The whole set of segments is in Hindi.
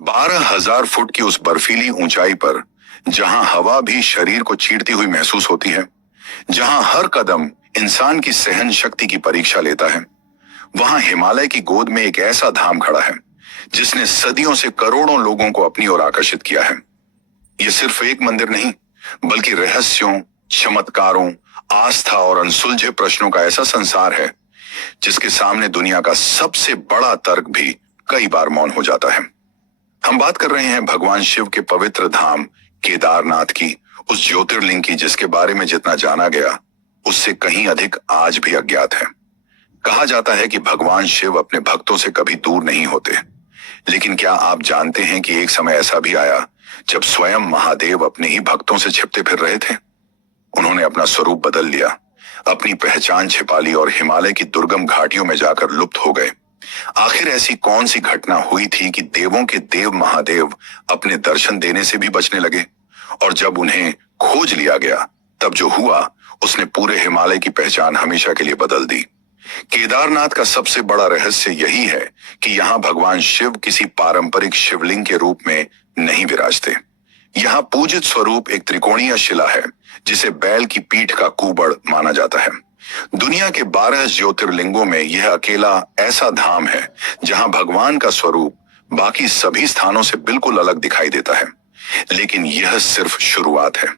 12,000 फुट की उस बर्फीली ऊंचाई पर, जहां हवा भी शरीर को चीरती हुई महसूस होती है, जहां हर कदम इंसान की सहन शक्ति की परीक्षा लेता है, वहां हिमालय की गोद में एक ऐसा धाम खड़ा है जिसने सदियों से करोड़ों लोगों को अपनी ओर आकर्षित किया है। यह सिर्फ एक मंदिर नहीं, बल्कि रहस्यों, चमत्कारों, आस्था और अनसुलझे प्रश्नों का ऐसा संसार है जिसके सामने दुनिया का सबसे बड़ा तर्क भी कई बार मौन हो जाता है। हम बात कर रहे हैं भगवान शिव के पवित्र धाम केदारनाथ की, उस ज्योतिर्लिंग की जिसके बारे में जितना जाना गया उससे कहीं अधिक आज भी अज्ञात है। कहा जाता है कि भगवान शिव अपने भक्तों से कभी दूर नहीं होते, लेकिन क्या आप जानते हैं कि एक समय ऐसा भी आया जब स्वयं महादेव अपने ही भक्तों से छिपते फिर रहे थे। उन्होंने अपना स्वरूप बदल लिया, अपनी पहचान छिपा ली और हिमालय की दुर्गम घाटियों में जाकर लुप्त हो गए। आखिर ऐसी कौन सी घटना हुई थी कि देवों के देव महादेव अपने दर्शन देने से भी बचने लगे, और जब उन्हें खोज लिया गया तब जो हुआ उसने पूरे हिमालय की पहचान हमेशा के लिए बदल दी। केदारनाथ का सबसे बड़ा रहस्य यही है कि यहाँ भगवान शिव किसी पारंपरिक शिवलिंग के रूप में नहीं विराजते। यहाँ पूजित स्वरूप एक त्रिकोणीय शिला है जिसे बैल की पीठ का कुबड़ माना जाता है। दुनिया के 12 ज्योतिर्लिंगों में यह अकेला ऐसा धाम है जहां भगवान का स्वरूप बाकी सभी स्थानों से बिल्कुल अलग दिखाई देता है। लेकिन यह सिर्फ शुरुआत है।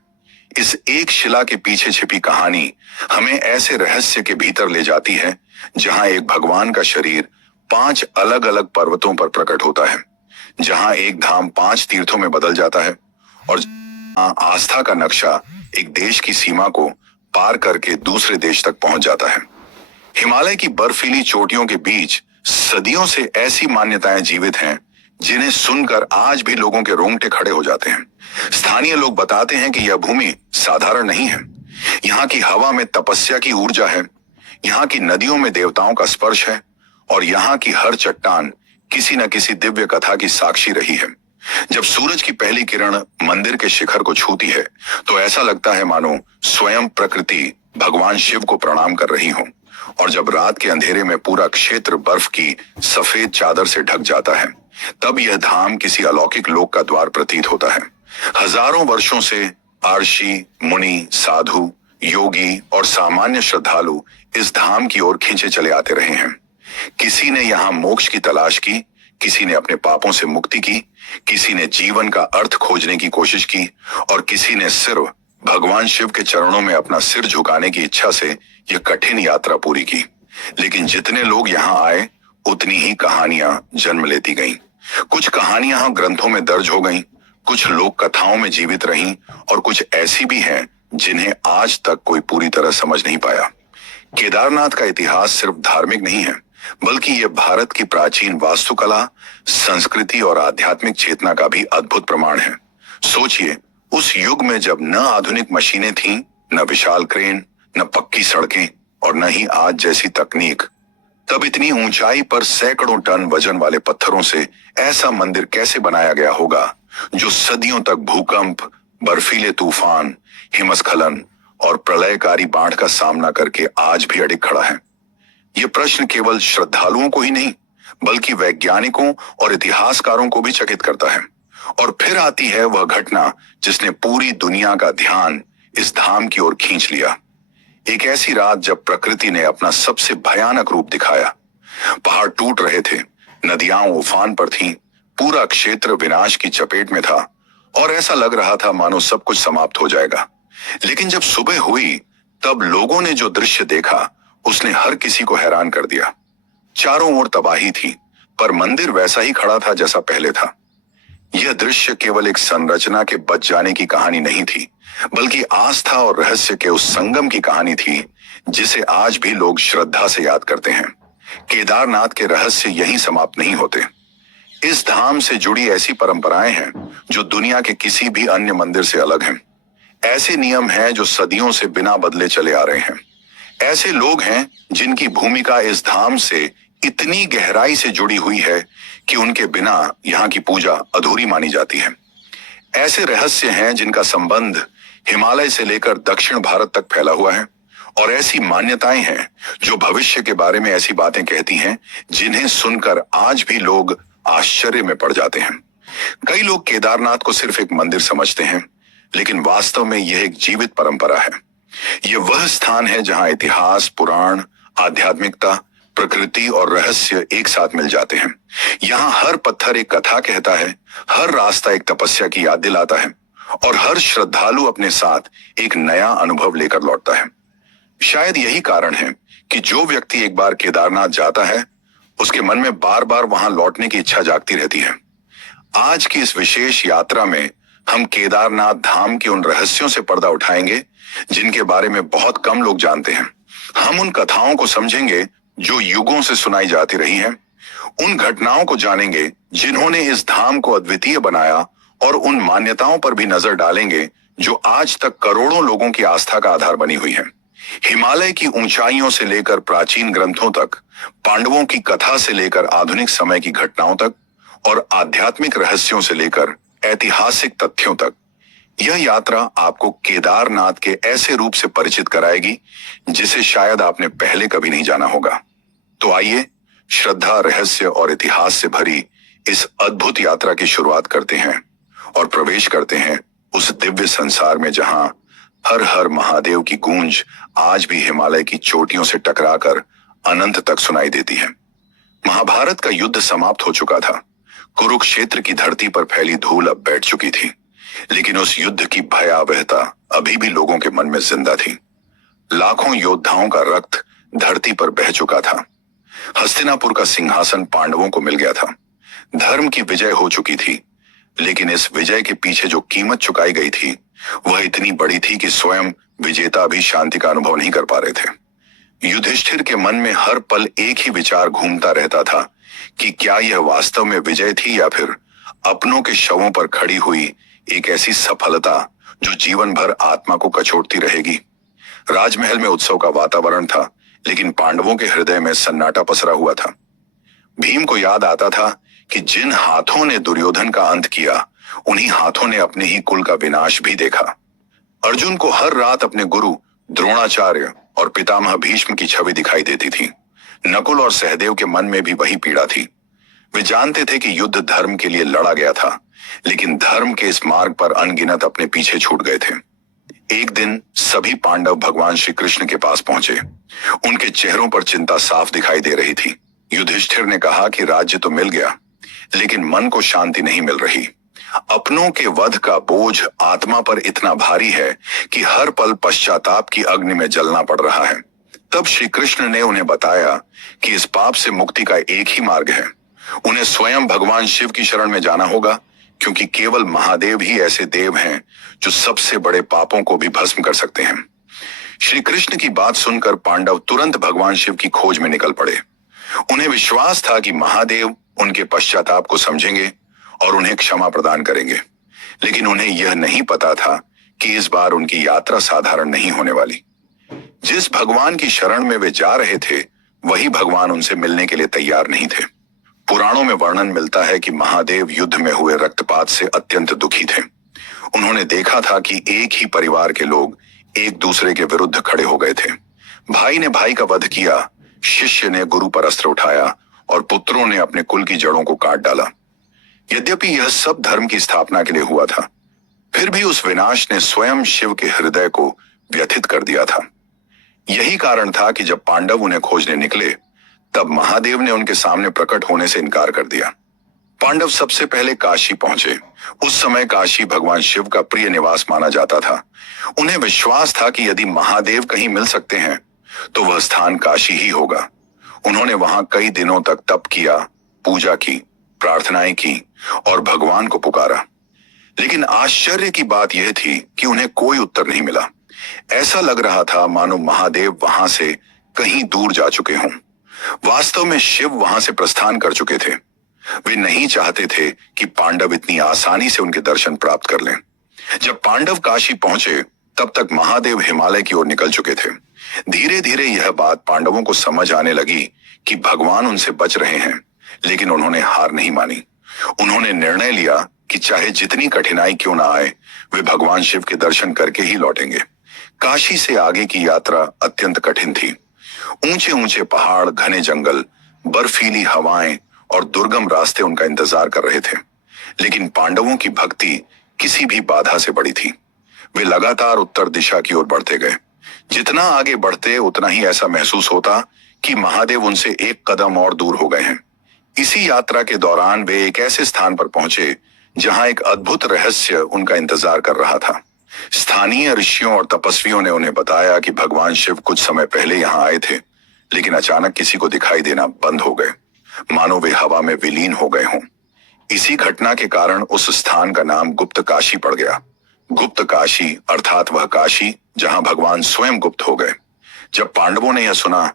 इस एक शिला के पीछे छिपी कहानी हमें ऐसे रहस्य के भीतर ले जाती है जहां एक भगवान का शरीर 5 अलग अलग पर्वतों पर प्रकट होता है, जहां एक धाम 5 तीर्थों में बदल जाता है, और आस्था का नक्शा एक देश की सीमा को पार करके दूसरे देश तक पहुंच जाता है। हिमालय की बर्फीली चोटियों के बीच सदियों से ऐसी मान्यताएं जीवित हैं जिन्हें सुनकर आज भी लोगों के रोंगटे खड़े हो जाते हैं। स्थानीय लोग बताते हैं कि यह भूमि साधारण नहीं है। यहाँ की हवा में तपस्या की ऊर्जा है, यहाँ की नदियों में देवताओं का स्पर्श है, और यहाँ की हर चट्टान किसी न किसी दिव्य कथा की साक्षी रही है। जब सूरज की पहली किरण मंदिर के शिखर को छूती है तो ऐसा लगता है मानो स्वयं प्रकृति भगवान शिव को प्रणाम कर रही हो, और जब रात के अंधेरे में पूरा क्षेत्र बर्फ की सफेद चादर से ढक जाता है तब यह धाम किसी अलौकिक लोक का द्वार प्रतीत होता है। हजारों वर्षों से आर्षि, मुनि, साधु, योगी और सामान्य श्रद्धालु इस धाम की ओर खींचे चले आते रहे हैं। किसी ने यहाँ मोक्ष की तलाश की, किसी ने अपने पापों से मुक्ति की, किसी ने जीवन का अर्थ खोजने की कोशिश की, और किसी ने सिर्फ भगवान शिव के चरणों में अपना सिर झुकाने की इच्छा से यह कठिन यात्रा पूरी की। लेकिन जितने लोग यहाँ आए उतनी ही कहानियां जन्म लेती गईं। कुछ कहानियां ग्रंथों में दर्ज हो गईं, कुछ लोक कथाओं में जीवित रहीं, और कुछ ऐसी भी हैं जिन्हें आज तक कोई पूरी तरह समझ नहीं पाया। केदारनाथ का इतिहास सिर्फ धार्मिक नहीं है, बल्कि यह भारत की प्राचीन वास्तुकला, संस्कृति और आध्यात्मिक चेतना का भी अद्भुत प्रमाण है। सोचिए, उस युग में जब न आधुनिक मशीनें थीं, न विशाल क्रेन, न पक्की सड़कें, और न ही आज जैसी तकनीक, तब इतनी ऊंचाई पर सैकड़ों टन वजन वाले पत्थरों से ऐसा मंदिर कैसे बनाया गया होगा जो सदियों तक भूकंप, बर्फीले तूफान, हिमस्खलन और प्रलयकारी बाढ़ का सामना करके आज भी अडिग खड़ा है। ये प्रश्न केवल श्रद्धालुओं को ही नहीं, बल्कि वैज्ञानिकों और इतिहासकारों को भी चकित करता है। और फिर आती है वह घटना जिसने पूरी दुनिया का ध्यान इस धाम की ओर खींच लिया। एक ऐसी रात जब प्रकृति ने अपना सबसे भयानक रूप दिखाया। पहाड़ टूट रहे थे, नदियां उफान पर थीं, पूरा क्षेत्र विनाश की चपेट में था, और ऐसा लग रहा था मानो सब कुछ समाप्त हो जाएगा। लेकिन जब सुबह हुई तब लोगों ने जो दृश्य देखा उसने हर किसी को हैरान कर दिया। चारों ओर तबाही थी, पर मंदिर वैसा ही खड़ा था जैसा पहले था। यह दृश्य केवल एक संरचना के बच जाने की कहानी नहीं थी, बल्कि आस्था और रहस्य के उस संगम की कहानी थी जिसे आज भी लोग श्रद्धा से याद करते हैं। केदारनाथ के रहस्य यहीं समाप्त नहीं होते। इस धाम से जुड़ी ऐसी परंपराएं हैं जो दुनिया के किसी भी अन्य मंदिर से अलग हैं। ऐसे नियम हैं जो सदियों से बिना बदले चले आ रहे हैं। ऐसे लोग हैं जिनकी भूमिका इस धाम से इतनी गहराई से जुड़ी हुई है कि उनके बिना यहाँ की पूजा अधूरी मानी जाती है। ऐसे रहस्य हैं जिनका संबंध हिमालय से लेकर दक्षिण भारत तक फैला हुआ है, और ऐसी मान्यताएं हैं जो भविष्य के बारे में ऐसी बातें कहती हैं जिन्हें सुनकर आज भी लोग आश्चर्य में पड़ जाते हैं। कई लोग केदारनाथ को सिर्फ एक मंदिर समझते हैं, लेकिन वास्तव में यह एक जीवित परंपरा है। यह वह स्थान है जहां इतिहास, पुराण, आध्यात्मिकता, प्रकृति और रहस्य एक साथ मिल जाते हैं। यहाँ हर पत्थर एक कथा कहता है, हर रास्ता एक तपस्या की याद दिलाता है और हर श्रद्धालु अपने साथ एक नया अनुभव लेकर लौटता है। शायद यही कारण है कि जो व्यक्ति एक बार केदारनाथ जाता है, उसके मन में बार बार वहां लौटने की इच्छा जागती रहती है। आज की इस विशेष यात्रा में हम केदारनाथ धाम के उन रहस्यों से पर्दा उठाएंगे जिनके बारे में बहुत कम लोग जानते हैं। हम उन कथाओं को समझेंगे जो युगों से सुनाई जाती रही हैं, उन घटनाओं को जानेंगे जिन्होंने इस धाम को अद्वितीय बनाया और उन मान्यताओं पर भी नजर डालेंगे जो आज तक करोड़ों लोगों की आस्था का आधार बनी हुई है। हिमालय की ऊंचाइयों से लेकर प्राचीन ग्रंथों तक, पांडवों की कथा से लेकर आधुनिक समय की घटनाओं तक और आध्यात्मिक रहस्यों से लेकर ऐतिहासिक तथ्यों तक, यह यात्रा आपको केदारनाथ के ऐसे रूप से परिचित कराएगी जिसे शायद आपने पहले कभी नहीं जाना होगा। तो आइए श्रद्धा, रहस्य और इतिहास से भरी इस अद्भुत यात्रा की शुरुआत करते हैं और प्रवेश करते हैं उस दिव्य संसार में जहां हर हर महादेव की गूंज आज भी हिमालय की चोटियों से टकराकर अनंत तक सुनाई देती है। महाभारत का युद्ध समाप्त हो चुका था। कुरुक्षेत्र की धरती पर फैली धूल अब बैठ चुकी थी, लेकिन उस युद्ध की भयावहता अभी भी लोगों के मन में जिंदा थी। लाखों योद्धाओं का रक्त धरती पर बह चुका था। हस्तिनापुर का सिंहासन पांडवों को मिल गया था। धर्म की विजय हो चुकी थी, लेकिन इस विजय के पीछे जो कीमत चुकाई गई थी वह इतनी बड़ी थी कि स्वयं विजेता भी शांति का अनुभव नहीं कर पा रहे थे। युधिष्ठिर के मन में हर पल एक ही विचार घूमता रहता था कि क्या यह वास्तव में विजय थी या फिर अपनों के शवों पर खड़ी हुई एक ऐसी सफलता जो जीवन भर आत्मा को कचोटती रहेगी। राजमहल में उत्सव का वातावरण था, लेकिन पांडवों के हृदय में सन्नाटा पसरा हुआ था। भीम को याद आता था कि जिन हाथों ने दुर्योधन का अंत किया, उन्हीं हाथों ने अपने ही कुल का विनाश भी देखा। अर्जुन को हर रात अपने गुरु द्रोणाचार्य और पितामह भीष्म की छवि दिखाई देती थी। नकुल और सहदेव के मन में भी वही पीड़ा थी। वे जानते थे कि युद्ध धर्म के लिए लड़ा गया था, लेकिन धर्म के इस मार्ग पर अनगिनत अपने पीछे छूट गए थे। एक दिन सभी पांडव भगवान श्री कृष्ण के पास पहुंचे। उनके चेहरों पर चिंता साफ दिखाई दे रही थी। युधिष्ठिर ने कहा कि राज्य तो मिल गया, लेकिन मन को शांति नहीं मिल रही। अपनों के वध का बोझ आत्मा पर इतना भारी है कि हर पल पश्चाताप की अग्नि में जलना पड़ रहा है। तब श्री कृष्ण ने उन्हें बताया कि इस पाप से मुक्ति का एक ही मार्ग है। उन्हें स्वयं भगवान शिव की शरण में जाना होगा, क्योंकि केवल महादेव ही ऐसे देव हैं जो सबसे बड़े पापों को भी भस्म कर सकते हैं। श्री कृष्ण की बात सुनकर पांडव तुरंत भगवान शिव की खोज में निकल पड़े। उन्हें विश्वास था कि महादेव उनके पश्चाताप को समझेंगे और उन्हें क्षमा प्रदान करेंगे, लेकिन उन्हें यह नहीं पता था कि इस बार उनकी यात्रा साधारण नहीं होने वाली। जिस भगवान की शरण में वे जा रहे थे, वही भगवान उनसे मिलने के लिए तैयार नहीं थे। पुराणों में वर्णन मिलता है कि महादेव युद्ध में हुए रक्तपात से अत्यंत दुखी थे। उन्होंने देखा था कि एक ही परिवार के लोग एक दूसरे के विरुद्ध खड़े हो गए थे। भाई ने भाई का वध किया, शिष्य ने गुरु पर अस्त्र उठाया और पुत्रों ने अपने कुल की जड़ों को काट डाला। यद्यपि यह सब धर्म की स्थापना के लिए हुआ था, फिर भी उस विनाश ने स्वयं शिव के हृदय को व्यथित कर दिया था। यही कारण था कि जब पांडव उन्हें खोजने निकले, तब महादेव ने उनके सामने प्रकट होने से इनकार कर दिया। पांडव सबसे पहले काशी पहुंचे। उस समय काशी भगवान शिव का प्रिय निवास माना जाता था। उन्हें विश्वास था कि यदि महादेव कहीं मिल सकते हैं तो वह स्थान काशी ही होगा। उन्होंने वहां कई दिनों तक तप किया, पूजा की, प्रार्थनाएं की और भगवान को पुकारा, लेकिन आश्चर्य की बात यह थी कि उन्हें कोई उत्तर नहीं मिला। ऐसा लग रहा था मानो महादेव वहां से कहीं दूर जा चुके हों। वास्तव में शिव वहां से प्रस्थान कर चुके थे। वे नहीं चाहते थे कि पांडव इतनी आसानी से उनके दर्शन प्राप्त कर लें। जब पांडव काशी पहुंचे, तब तक महादेव हिमालय की ओर निकल चुके थे। धीरे धीरे यह बात पांडवों को समझ आने लगी कि भगवान उनसे बच रहे हैं, लेकिन उन्होंने हार नहीं मानी। उन्होंने निर्णय लिया कि चाहे जितनी कठिनाई क्यों ना आए, वे भगवान शिव के दर्शन करके ही लौटेंगे। काशी से आगे की यात्रा अत्यंत कठिन थी। ऊंचे ऊंचे पहाड़, घने जंगल, बर्फीली हवाएं और दुर्गम रास्ते उनका इंतजार कर रहे थे। लेकिन पांडवों की भक्ति किसी भी बाधा से बड़ी थी। वे लगातार उत्तर दिशा की ओर बढ़ते गए। जितना आगे बढ़ते उतना ही ऐसा महसूस होता कि महादेव उनसे एक कदम और दूर हो गए हैं। इसी यात्रा के दौरान वे एक ऐसे स्थान पर पहुंचे जहां एक अद्भुत रहस्य उनका इंतजार कर रहा था। स्थानीय ऋषियों और तपस्वियों ने उन्हें बताया कि भगवान शिव कुछ समय पहले यहां आए थे, लेकिन अचानक किसी को दिखाई देना बंद हो गए, मानो वे हवा में विलीन हो गए हों। इसी घटना के कारण उस स्थान का नाम गुप्त काशी पड़ गया। गुप्त काशी अर्थात वह काशी जहां भगवान स्वयं गुप्त हो गए। जब पांडवों ने यह सुना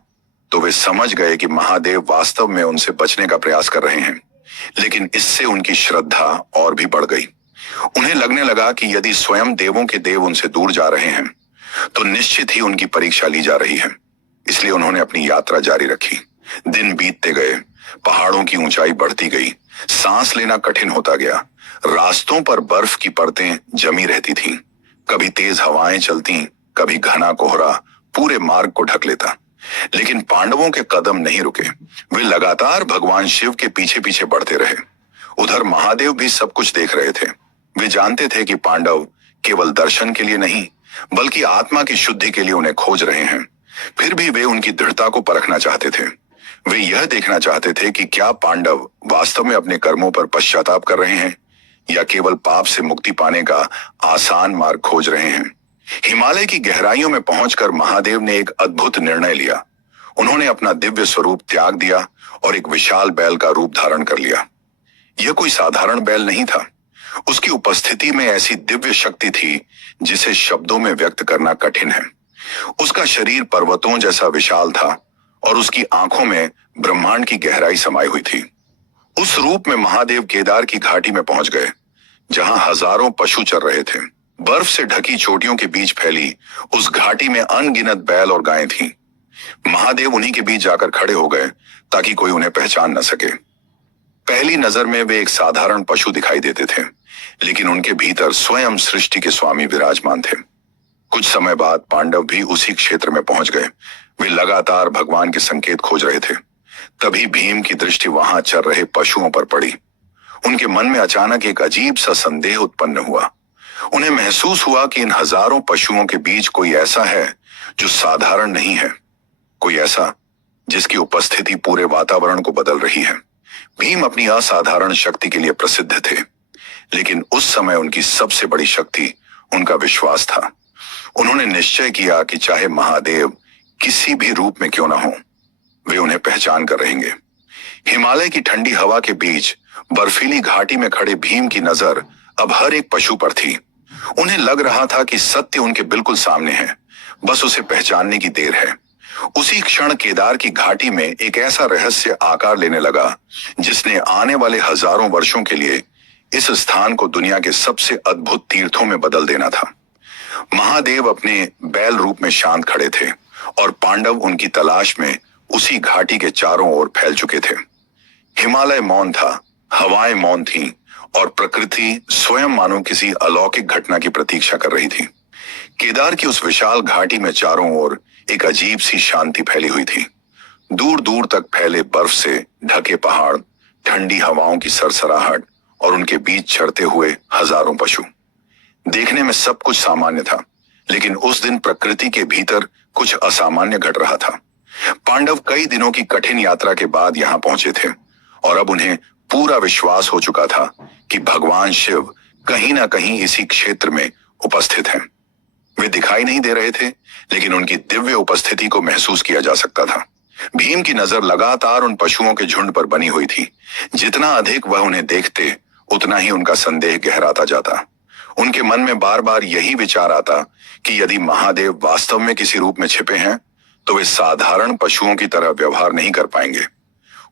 तो वे समझ गए कि महादेव वास्तव में उनसे बचने का प्रयास कर रहे हैं, लेकिन इससे उनकी श्रद्धा और भी बढ़ गई। उन्हें लगने लगा कि यदि स्वयं देवों के देव उनसे दूर जा रहे हैं तो निश्चित ही उनकी परीक्षा ली जा रही है। इसलिए उन्होंने अपनी यात्रा जारी रखी। दिन बीतते गए, पहाड़ों की ऊंचाई बढ़ती गई, सांस लेना कठिन होता गया। रास्तों पर बर्फ की परतें जमी रहती थीं। कभी तेज हवाएं चलती, कभी घना कोहरा पूरे मार्ग को ढक लेता। लेकिन पांडवों के कदम नहीं रुके। वे लगातार भगवान शिव के पीछे पीछे बढ़ते रहे। उधर महादेव भी सब कुछ देख रहे थे। वे जानते थे कि पांडव केवल दर्शन के लिए नहीं बल्कि आत्मा की शुद्धि के लिए उन्हें खोज रहे हैं। फिर भी वे उनकी दृढ़ता को परखना चाहते थे। वे यह देखना चाहते थे कि क्या पांडव वास्तव में अपने कर्मों पर पश्चाताप कर रहे हैं या केवल पाप से मुक्ति पाने का आसान मार्ग खोज रहे हैं। हिमालय की गहराइयों में पहुंचकर महादेव ने एक अद्भुत निर्णय लिया। उन्होंने अपना दिव्य स्वरूप त्याग दिया और एक विशाल बैल का रूप धारण कर लिया। यह कोई साधारण बैल नहीं था। उसकी उपस्थिति में ऐसी दिव्य शक्ति थी जिसे शब्दों में व्यक्त करना कठिन है। उसका शरीर पर्वतों जैसा विशाल था और उसकी आंखों में ब्रह्मांड की गहराई समाई हुई थी। उस रूप में महादेव केदार की घाटी में पहुंच गए, जहां हजारों पशु चर रहे थे। बर्फ से ढकी चोटियों के बीच फैली उस घाटी में अनगिनत बैल और गायें थीं। महादेव उन्हीं के बीच जाकर खड़े हो गए ताकि कोई उन्हें पहचान न सके। पहली नजर में वे एक साधारण पशु दिखाई देते थे, लेकिन उनके भीतर स्वयं सृष्टि के स्वामी विराजमान थे। कुछ समय बाद पांडव भी उसी क्षेत्र में पहुंच गए। वे लगातार भगवान के संकेत खोज रहे थे। तभी भीम की दृष्टि वहां चर रहे पशुओं पर पड़ी। उनके मन में अचानक एक अजीब सा संदेह उत्पन्न हुआ। उन्हें महसूस हुआ कि इन हजारों पशुओं के बीच कोई ऐसा है जो साधारण नहीं है, कोई ऐसा जिसकी उपस्थिति पूरे वातावरण को बदल रही है। भीम अपनी असाधारण शक्ति के लिए प्रसिद्ध थे, लेकिन उस समय उनकी सबसे बड़ी शक्ति उनका विश्वास था। उन्होंने निश्चय किया कि चाहे महादेव किसी भी रूप में क्यों ना हो, वे उन्हें पहचान कर रहेंगे। हिमालय की ठंडी हवा के बीच बर्फीली घाटी में खड़े भीम की नजर अब हर एक पशु पर थी। उन्हें लग रहा था कि सत्य उनके बिल्कुल सामने है, बस उसे पहचानने की देर है। उसी क्षण केदार की घाटी में एक ऐसा रहस्य आकार लेने लगा जिसने आने वाले हजारों वर्षों के लिए इस स्थान को दुनिया के सबसे अद्भुत तीर्थों में बदल देना था। महादेव अपने बैल रूप में शांत खड़े थे और पांडव उनकी तलाश में उसी घाटी के चारों ओर फैल चुके थे। हिमालय मौन था, हवाएं मौन थीं और प्रकृति स्वयं मानो किसी अलौकिक घटना की प्रतीक्षा कर रही थी। केदार की उस विशाल घाटी में चारों ओर एक अजीब सी शांति फैली हुई थी। दूर दूर तक फैले बर्फ से ढके पहाड़, ठंडी हवाओं की सरसराहट और उनके बीच चढ़ते हुए हजारों पशु। देखने में सब कुछ सामान्य था, लेकिन उस दिन प्रकृति के भीतर कुछ असामान्य घट रहा था। पांडव कई दिनों की कठिन यात्रा के बाद यहां पहुंचे थे और अब उन्हें पूरा विश्वास हो चुका था कि भगवान शिव कहीं ना कहीं इसी क्षेत्र में उपस्थित हैं। वे दिखाई नहीं दे रहे थे, लेकिन उनकी दिव्य उपस्थिति को महसूस किया जा सकता था। भीम की नजर लगातार उन पशुओं के झुंड पर बनी हुई थी। जितना अधिक वह उन्हें देखते, उतना ही उनका संदेह गहराता जाता। उनके मन में बार बार यही विचार आता कि यदि महादेव वास्तव में किसी रूप में छिपे हैं, तो वे साधारण पशुओं की तरह व्यवहार नहीं कर पाएंगे।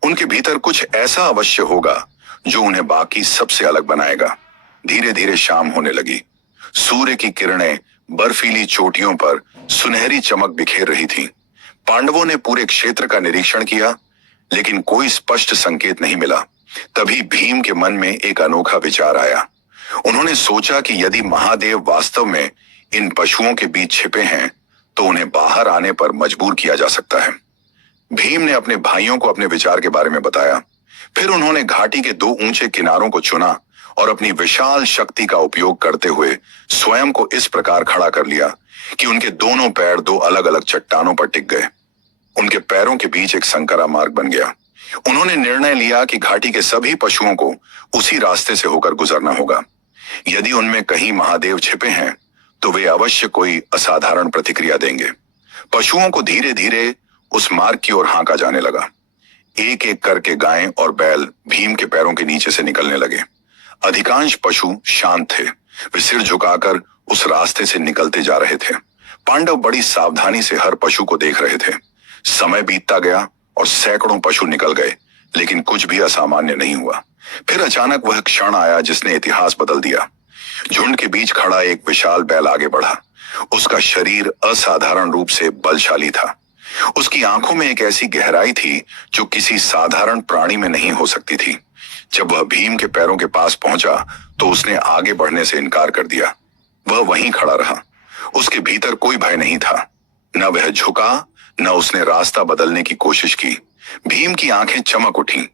उनके भीतर कुछ ऐसा अवश्य होगा जो उन्हें बाकी सबसे अलग बनाएगा। धीरे धीरे शाम होने लगी। सूर्य की किरणें बर्फीली चोटियों पर सुनहरी चमक बिखेर रही थीं। पांडवों ने पूरे क्षेत्र का निरीक्षण किया, लेकिन कोई स्पष्ट संकेत नहीं मिला। तभी भीम के मन में एक अनोखा विचार आया। उन्होंने सोचा कि यदि महादेव वास्तव में इन पशुओं के बीच छिपे हैं, तो उन्हें बाहर आने पर मजबूर किया जा सकता है। भीम ने अपने भाइयों को अपने विचार के बारे में बताया। फिर उन्होंने घाटी के दो ऊंचे किनारों को चुना और अपनी विशाल शक्ति का उपयोग करते हुए स्वयं को इस प्रकार खड़ा कर लिया कि उनके दोनों पैर दो अलग अलग चट्टानों पर टिक गए। उनके पैरों के बीच एक संकरा मार्ग बन गया। उन्होंने निर्णय लिया कि घाटी के सभी पशुओं को उसी रास्ते से होकर गुजरना होगा। यदि उनमें कहीं महादेव छिपे हैं तो वे अवश्य कोई असाधारण प्रतिक्रिया देंगे। पशुओं को धीरे धीरे उस मार्ग की ओर हाँका जाने लगा। एक एक करके गायें और बैल भीम के पैरों के नीचे से निकलने लगे। अधिकांश पशु शांत थे। वे सिर झुकाकर उस रास्ते से निकलते जा रहे थे। पांडव बड़ी सावधानी से हर पशु को देख रहे थे। समय बीतता गया और सैकड़ों पशु निकल गए, लेकिन कुछ भी असामान्य नहीं हुआ। फिर अचानक वह क्षण आया जिसने इतिहास बदल दिया। झुंड के बीच खड़ा एक विशाल बैल आगे बढ़ा। उसका शरीर असाधारण रूप से बलशाली था। उसकी आंखों में एक ऐसी गहराई थी जो किसी साधारण प्राणी में नहीं हो सकती थी। जब वह भीम के पैरों के पास पहुंचा तो उसने आगे बढ़ने से इनकार कर दिया। वह वहीं खड़ा रहा। उसके भीतर कोई भय नहीं था। न वह झुका, न उसने रास्ता बदलने की कोशिश की। भीम की आंखें चमक उठी।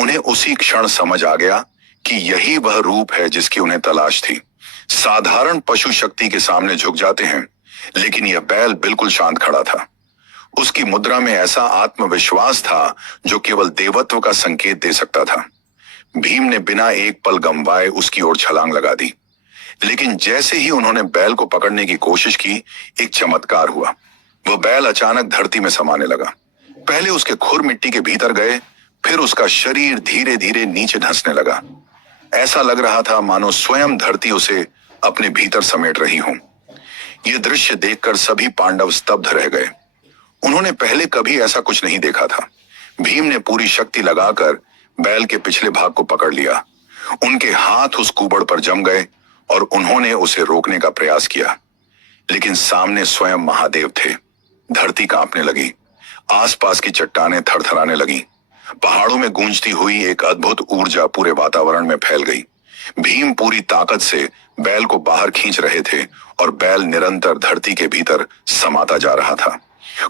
उन्हें उसी क्षण समझ आ गया कि यही वह रूप है जिसकी उन्हें तलाश थी। साधारण पशु शक्ति के सामने झुक जाते हैं, लेकिन यह बैल बिल्कुल शांत खड़ा था। उसकी मुद्रा में ऐसा आत्मविश्वास था जो केवल देवत्व का संकेत दे सकता था। भीम ने बिना एक पल गंवाए उसकी ओर छलांग लगा दी, लेकिन जैसे ही उन्होंने बैल को पकड़ने की कोशिश की, एक चमत्कार हुआ। वह बैल अचानक धरती में समाने लगा। पहले उसके खुर मिट्टी के भीतर गए, फिर उसका शरीर धीरे धीरे नीचे धंसने लगा। ऐसा लग रहा था मानो स्वयं धरती उसे अपने भीतर समेट रही हो। यह दृश्य देखकर सभी पांडव स्तब्ध रह गए। उन्होंने पहले कभी ऐसा कुछ नहीं देखा था। भीम ने पूरी शक्ति लगाकर बैल के पिछले भाग को पकड़ लिया। उनके हाथ उस कुबड़ पर जम गए और उन्होंने उसे रोकने का प्रयास किया, लेकिन सामने स्वयं महादेव थे। धरती कांपने लगी। आसपास की चट्टानें थरथराने लगीं। पहाड़ों में गूंजती हुई एक अद्भुत ऊर्जा पूरे वातावरण में फैल गई। भीम पूरी ताकत से बैल को बाहर खींच रहे थे और बैल निरंतर धरती के भीतर समाता जा रहा था।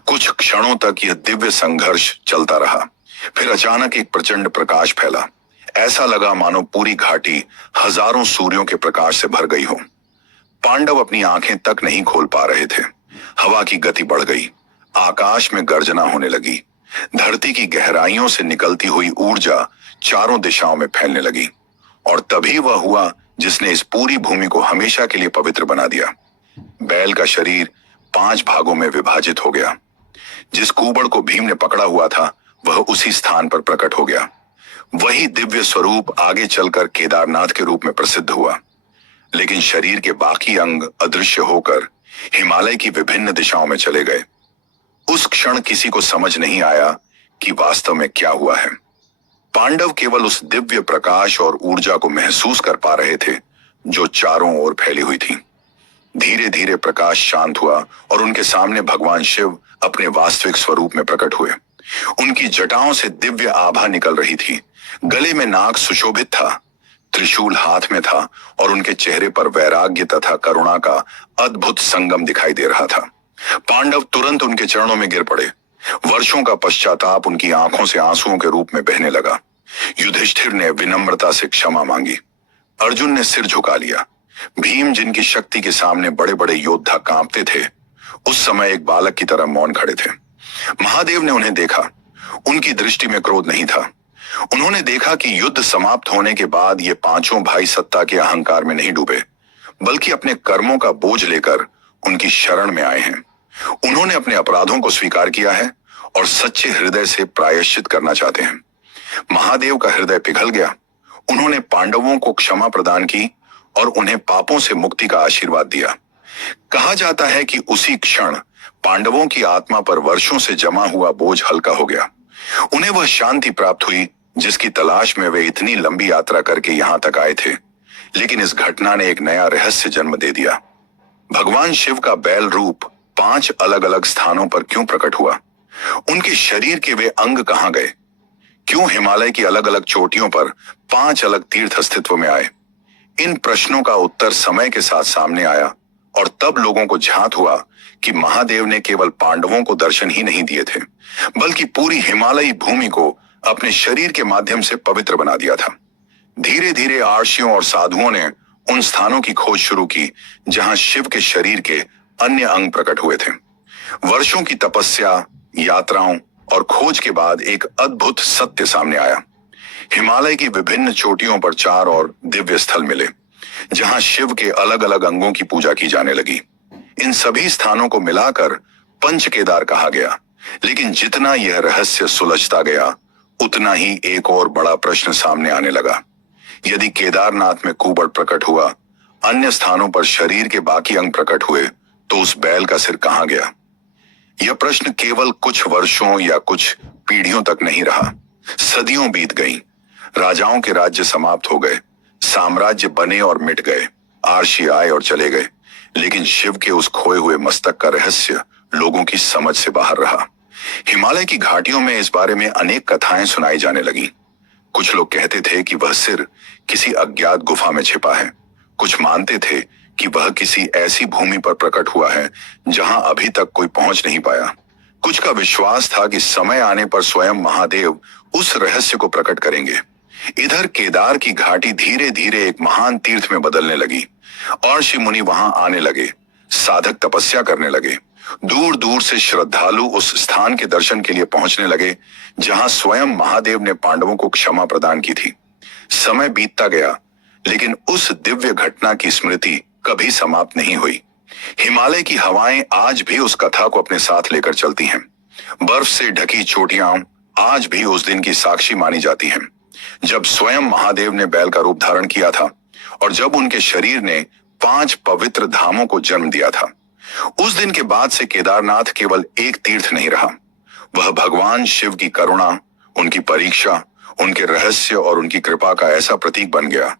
कुछ क्षणों तक यह दिव्य संघर्ष चलता रहा। फिर अचानक एक प्रचंड प्रकाश फैला। ऐसा लगा मानो पूरी घाटी हजारों सूर्यों के प्रकाश से भर गई हो। पांडव अपनी आंखें तक नहीं खोल पा रहे थे। हवा की गति बढ़ गई। आकाश में गर्जना होने लगी। धरती की गहराइयों से निकलती हुई ऊर्जा चारों दिशाओं में फैलने लगी। और तभी वह हुआ जिसने इस पूरी भूमि को हमेशा के लिए पवित्र बना दिया। बैल का शरीर 5 भागों में विभाजित हो गया। जिस कुबड़ को भीम ने पकड़ा हुआ था वह उसी स्थान पर प्रकट हो गया। वही दिव्य स्वरूप आगे चलकर केदारनाथ के रूप में प्रसिद्ध हुआ। लेकिन शरीर के बाकी अंग अदृश्य होकर हिमालय की विभिन्न दिशाओं में चले गए। उस क्षण किसी को समझ नहीं आया कि वास्तव में क्या हुआ है। पांडव केवल उस दिव्य प्रकाश और ऊर्जा को महसूस कर पा रहे थे जो चारों ओर फैली हुई थी। धीरे धीरे प्रकाश शांत हुआ और उनके सामने भगवान शिव अपने वास्तविक स्वरूप में प्रकट हुए। उनकी जटाओं से दिव्य आभा निकल रही थी। गले में नाग सुशोभित था। त्रिशूल हाथ में था और उनके चेहरे पर वैराग्य तथा करुणा का अद्भुत संगम दिखाई दे रहा था। पांडव तुरंत उनके चरणों में गिर पड़े। वर्षों का पश्चाताप उनकी आंखों से आंसुओं के रूप में बहने लगा। युधिष्ठिर ने विनम्रता से क्षमा मांगी। अर्जुन ने सिर झुका लिया। भीम, जिनकी शक्ति के सामने बड़े बड़े योद्धा कांपते थे, उस समय एक बालक की तरह मौन खड़े थे। महादेव ने उन्हें देखा। उनकी दृष्टि में क्रोध नहीं था। उन्होंने देखा कि युद्ध समाप्त होने के बाद ये पांचों भाई सत्ता के अहंकार में नहीं डूबे, बल्कि अपने कर्मों का बोझ लेकर उनकी शरण में आए हैं। उन्होंने अपने अपराधों को स्वीकार किया है और सच्चे हृदय से प्रायश्चित करना चाहते हैं। महादेव का हृदय पिघल गया। उन्होंने पांडवों को क्षमा प्रदान की और उन्हें पापों से मुक्ति का आशीर्वाद दिया। कहा जाता है कि उसी क्षण पांडवों की आत्मा पर वर्षों से जमा हुआ बोझ हल्का हो गया। उन्हें वह शांति प्राप्त हुई जिसकी तलाश में वे इतनी लंबी यात्रा करके यहां तक आए थे। लेकिन इस घटना ने एक नया रहस्य जन्म दे दिया। भगवान शिव का बैल रूप 5 अलग अलग स्थानों पर क्यों प्रकट हुआ? उनके शरीर के वे अंग कहां गए? क्यों हिमालय की अलग अलग चोटियों पर 5 अलग तीर्थ अस्तित्व में आए? इन प्रश्नों का उत्तर समय के साथ सामने आया और तब लोगों को झांत हुआ कि महादेव ने केवल पांडवों को दर्शन ही नहीं दिए थे, बल्कि पूरी हिमालयी भूमि को अपने शरीर के माध्यम से पवित्र बना दिया था। धीरे धीरे आर्षियों और साधुओं ने उन स्थानों की खोज शुरू की जहां शिव के शरीर के अन्य अंग प्रकट हुए थे। वर्षों की तपस्या, यात्राओं और खोज के बाद एक अद्भुत सत्य सामने आया। हिमालय की विभिन्न चोटियों पर 4 और दिव्य स्थल मिले जहां शिव के अलग अलग अंगों की पूजा की जाने लगी। इन सभी स्थानों को मिलाकर पंच केदार कहा गया। लेकिन जितना यह रहस्य सुलझता गया, उतना ही एक और बड़ा प्रश्न सामने आने लगा। यदि केदारनाथ में कुबड़ प्रकट हुआ, अन्य स्थानों पर शरीर के बाकी अंग प्रकट हुए, तो उस बैल का सिर कहां गया? यह प्रश्न केवल कुछ वर्षों या कुछ पीढ़ियों तक नहीं रहा। सदियों बीत गईं, राजाओं के राज्य समाप्त हो गए, साम्राज्य बने और मिट गए, आर्षी आए और चले गए, लेकिन शिव के उस खोए हुए मस्तक का रहस्य लोगों की समझ से बाहर रहा। हिमालय की घाटियों में इस बारे में अनेक कथाएं सुनाई जाने लगी। कुछ लोग कहते थे कि वह सिर किसी अज्ञात गुफा में छिपा है। कुछ मानते थे कि वह किसी ऐसी भूमि पर प्रकट हुआ है जहां अभी तक कोई पहुंच नहीं पाया। कुछ का विश्वास था कि समय आने पर स्वयं महादेव उस रहस्य को प्रकट करेंगे। इधर केदार की घाटी धीरे धीरे एक महान तीर्थ में बदलने लगी और ऋषि मुनि वहां आने लगे, साधक तपस्या करने लगे। दूर दूर से श्रद्धालु उस स्थान के दर्शन के लिए पहुंचने लगे जहां स्वयं महादेव ने पांडवों को क्षमा प्रदान की थी। समय बीतता गया, लेकिन उस दिव्य घटना की स्मृति कभी समाप्त नहीं हुई। हिमालय की हवाएं आज भी उस कथा को अपने साथ लेकर चलती हैं। बर्फ से ढकी चोटियां आज भी उस दिन की साक्षी मानी जाती हैं, जब स्वयं महादेव ने बैल का रूप धारण किया था और जब उनके शरीर ने 5 पवित्र धामों को जन्म दिया था। उस दिन के बाद से केदारनाथ केवल एक तीर्थ नहीं रहा, वह भगवान शिव की करुणा, उनकी परीक्षा, उनके रहस्य और उनकी कृपा का ऐसा प्रतीक बन गया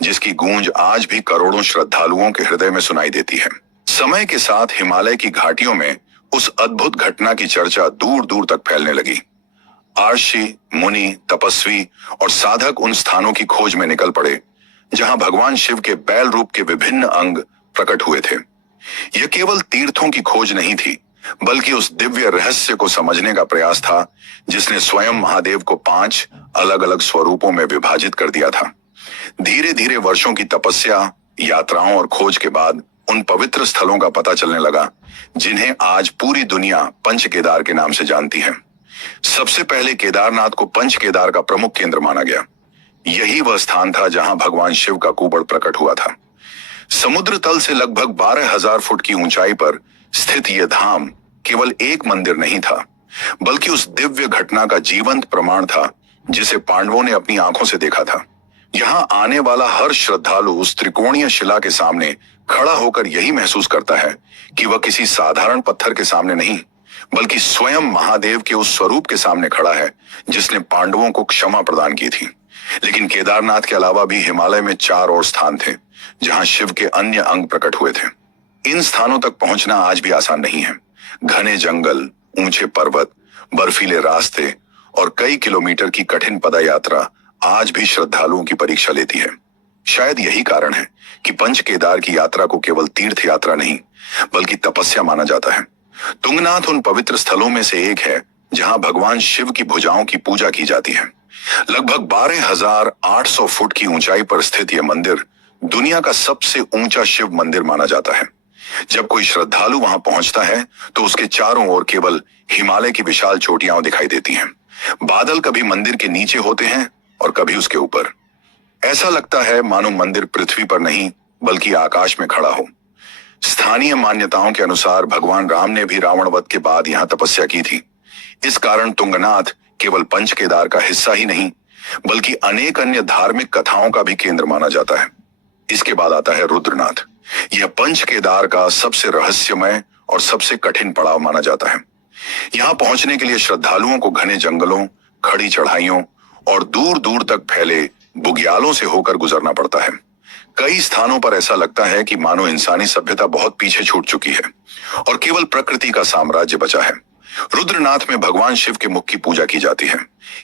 जिसकी गूंज आज भी करोड़ों श्रद्धालुओं के हृदय में सुनाई देती है। समय के साथ हिमालय की घाटियों में उस अद्भुत घटना की चर्चा दूर दूर तक फैलने लगी। आर्षि, मुनि, तपस्वी और साधक उन स्थानों की खोज में निकल पड़े जहां भगवान शिव के बैल रूप के विभिन्न अंग प्रकट हुए थे। यह केवल तीर्थों की खोज नहीं थी, बल्कि उस दिव्य रहस्य को समझने का प्रयास था जिसने स्वयं महादेव को 5 अलग अलग स्वरूपों में विभाजित कर दिया था। धीरे धीरे वर्षों की तपस्या, यात्राओं और खोज के बाद उन पवित्र स्थलों का पता चलने लगा जिन्हें आज पूरी दुनिया पंच केदार के नाम से जानती है। सबसे पहले केदारनाथ को पंच केदार का प्रमुख केंद्र माना गया। यही वह स्थान था जहां भगवान शिव का कुबड़ प्रकट हुआ था। समुद्र तल से लगभग 12,000 फुट की ऊंचाई पर स्थित यह धाम केवल एक मंदिर नहीं था, बल्कि उस दिव्य घटना का जीवंत प्रमाण था जिसे पांडवों ने अपनी आंखों से देखा था। यहाँ आने वाला हर श्रद्धालु उस त्रिकोणीय शिला के सामने खड़ा होकर यही महसूस करता है कि वह किसी साधारण पत्थर के सामने नहीं, बल्कि स्वयं महादेव के उस स्वरूप के सामने खड़ा है जिसने पांडवों को क्षमा प्रदान की थी। लेकिन केदारनाथ के अलावा भी हिमालय में 4 और स्थान थे जहां शिव के अन्य अंग प्रकट हुए थे। इन स्थानों तक पहुंचना आज भी आसान नहीं है। घने जंगल, ऊंचे पर्वत, बर्फीले रास्ते और कई किलोमीटर की कठिन पदयात्रा आज भी श्रद्धालुओं की परीक्षा लेती है। शायद यही कारण है कि पंच केदार की यात्रा को केवल तीर्थ यात्रा नहीं, बल्कि तपस्या माना जाता है। तुंगनाथ उन पवित्र स्थलों में से एक है जहां भगवान शिव की भुजाओं की पूजा की जाती है। लगभग 12,800 फुट की ऊंचाई पर स्थित यह मंदिर दुनिया का सबसे ऊंचा शिव मंदिर माना जाता है। जब कोई श्रद्धालु वहां पहुंचता है तो उसके चारों ओर केवल हिमालय की विशाल चोटियां दिखाई देती हैं। बादल कभी मंदिर के नीचे होते हैं और कभी उसके ऊपर। ऐसा लगता है मानो मंदिर पृथ्वी पर नहीं, बल्कि आकाश में खड़ा हो। स्थानीय मान्यताओं के अनुसार भगवान राम ने भी रावण वध के बाद यहाँ तपस्या की थी। इस कारण तुंगनाथ केवल पंच केदार का हिस्सा ही नहीं, बल्कि अनेक अन्य धार्मिक कथाओं का भी केंद्र माना जाता है। इसके बाद आता है रुद्रनाथ। यह पंच केदार का सबसे रहस्यमय और सबसे कठिन पड़ाव माना जाता है। यहाँ पहुंचने के लिए श्रद्धालुओं को घने जंगलों, खड़ी चढ़ाइयों और दूर दूर तक फैले बुग्यालों से होकर गुजरना पड़ता है। कई स्थानों पर ऐसा लगता है कि मानो इंसानी सभ्यता बहुत पीछे छूट चुकी है और केवल प्रकृति का साम्राज्य बचा है। रुद्रनाथ में भगवान शिव के मुख की पूजा की जाती है।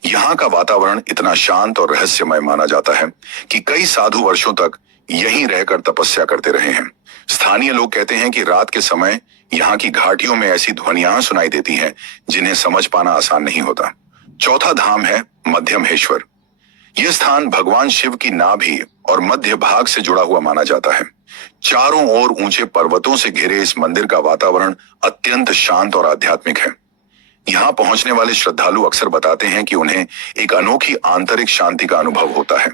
यहाँ का वातावरण इतना शांत और रहस्यमय माना जाता है कि कई साधु वर्षों तक यहीं रहकर तपस्या करते रहे हैं। स्थानीय लोग कहते हैं कि रात के समय यहाँ की घाटियों में ऐसी ध्वनियां सुनाई देती हैं जिन्हें समझ पाना आसान नहीं होता। चौथा धाम है मध्यमहेश्वर। यह स्थान भगवान शिव की नाभि और मध्य भाग से जुड़ा हुआ माना जाता है। चारों ओर ऊंचे पर्वतों से घिरे इस मंदिर का वातावरण अत्यंत शांत और आध्यात्मिक है। यहाँ पहुंचने वाले श्रद्धालु अक्सर बताते हैं कि उन्हें एक अनोखी आंतरिक शांति का अनुभव होता है।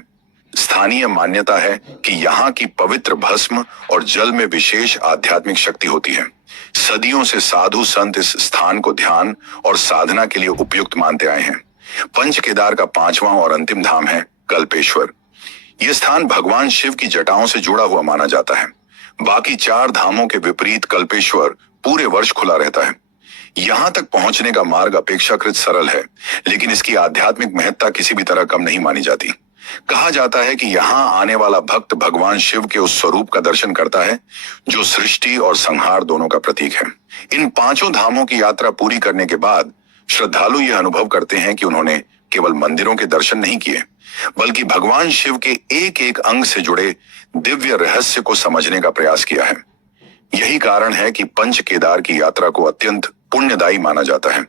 स्थानीय मान्यता है कि यहाँ की पवित्र भस्म और जल में विशेष आध्यात्मिक शक्ति होती है। सदियों से साधु संत इस स्थान को ध्यान और साधना के लिए उपयुक्त मानते आए हैं। पंच केदार का पांचवां और अंतिम धाम है कल्पेश्वर। यह स्थान भगवान शिव की जटाओं से जुड़ा हुआ माना जाता है। बाकी 4 धामों के विपरीत कल्पेश्वर पूरे वर्ष खुला रहता है। यहां तक पहुंचने का मार्ग अपेक्षाकृत सरल है, लेकिन इसकी आध्यात्मिक महत्ता किसी भी तरह कम नहीं मानी जाती। कहा जाता है कि यहाँ आने वाला भक्त भगवान शिव के उस स्वरूप का दर्शन करता है जो सृष्टि और संहार दोनों का प्रतीक है। इन 5 धामों की यात्रा पूरी करने के बाद श्रद्धालु यह अनुभव करते हैं कि उन्होंने केवल मंदिरों के दर्शन नहीं किए, बल्कि भगवान शिव के एक एक अंग से जुड़े दिव्य रहस्य को समझने का प्रयास किया है। यही कारण है कि पंच केदार की यात्रा को अत्यंत पुण्यदायी माना जाता है।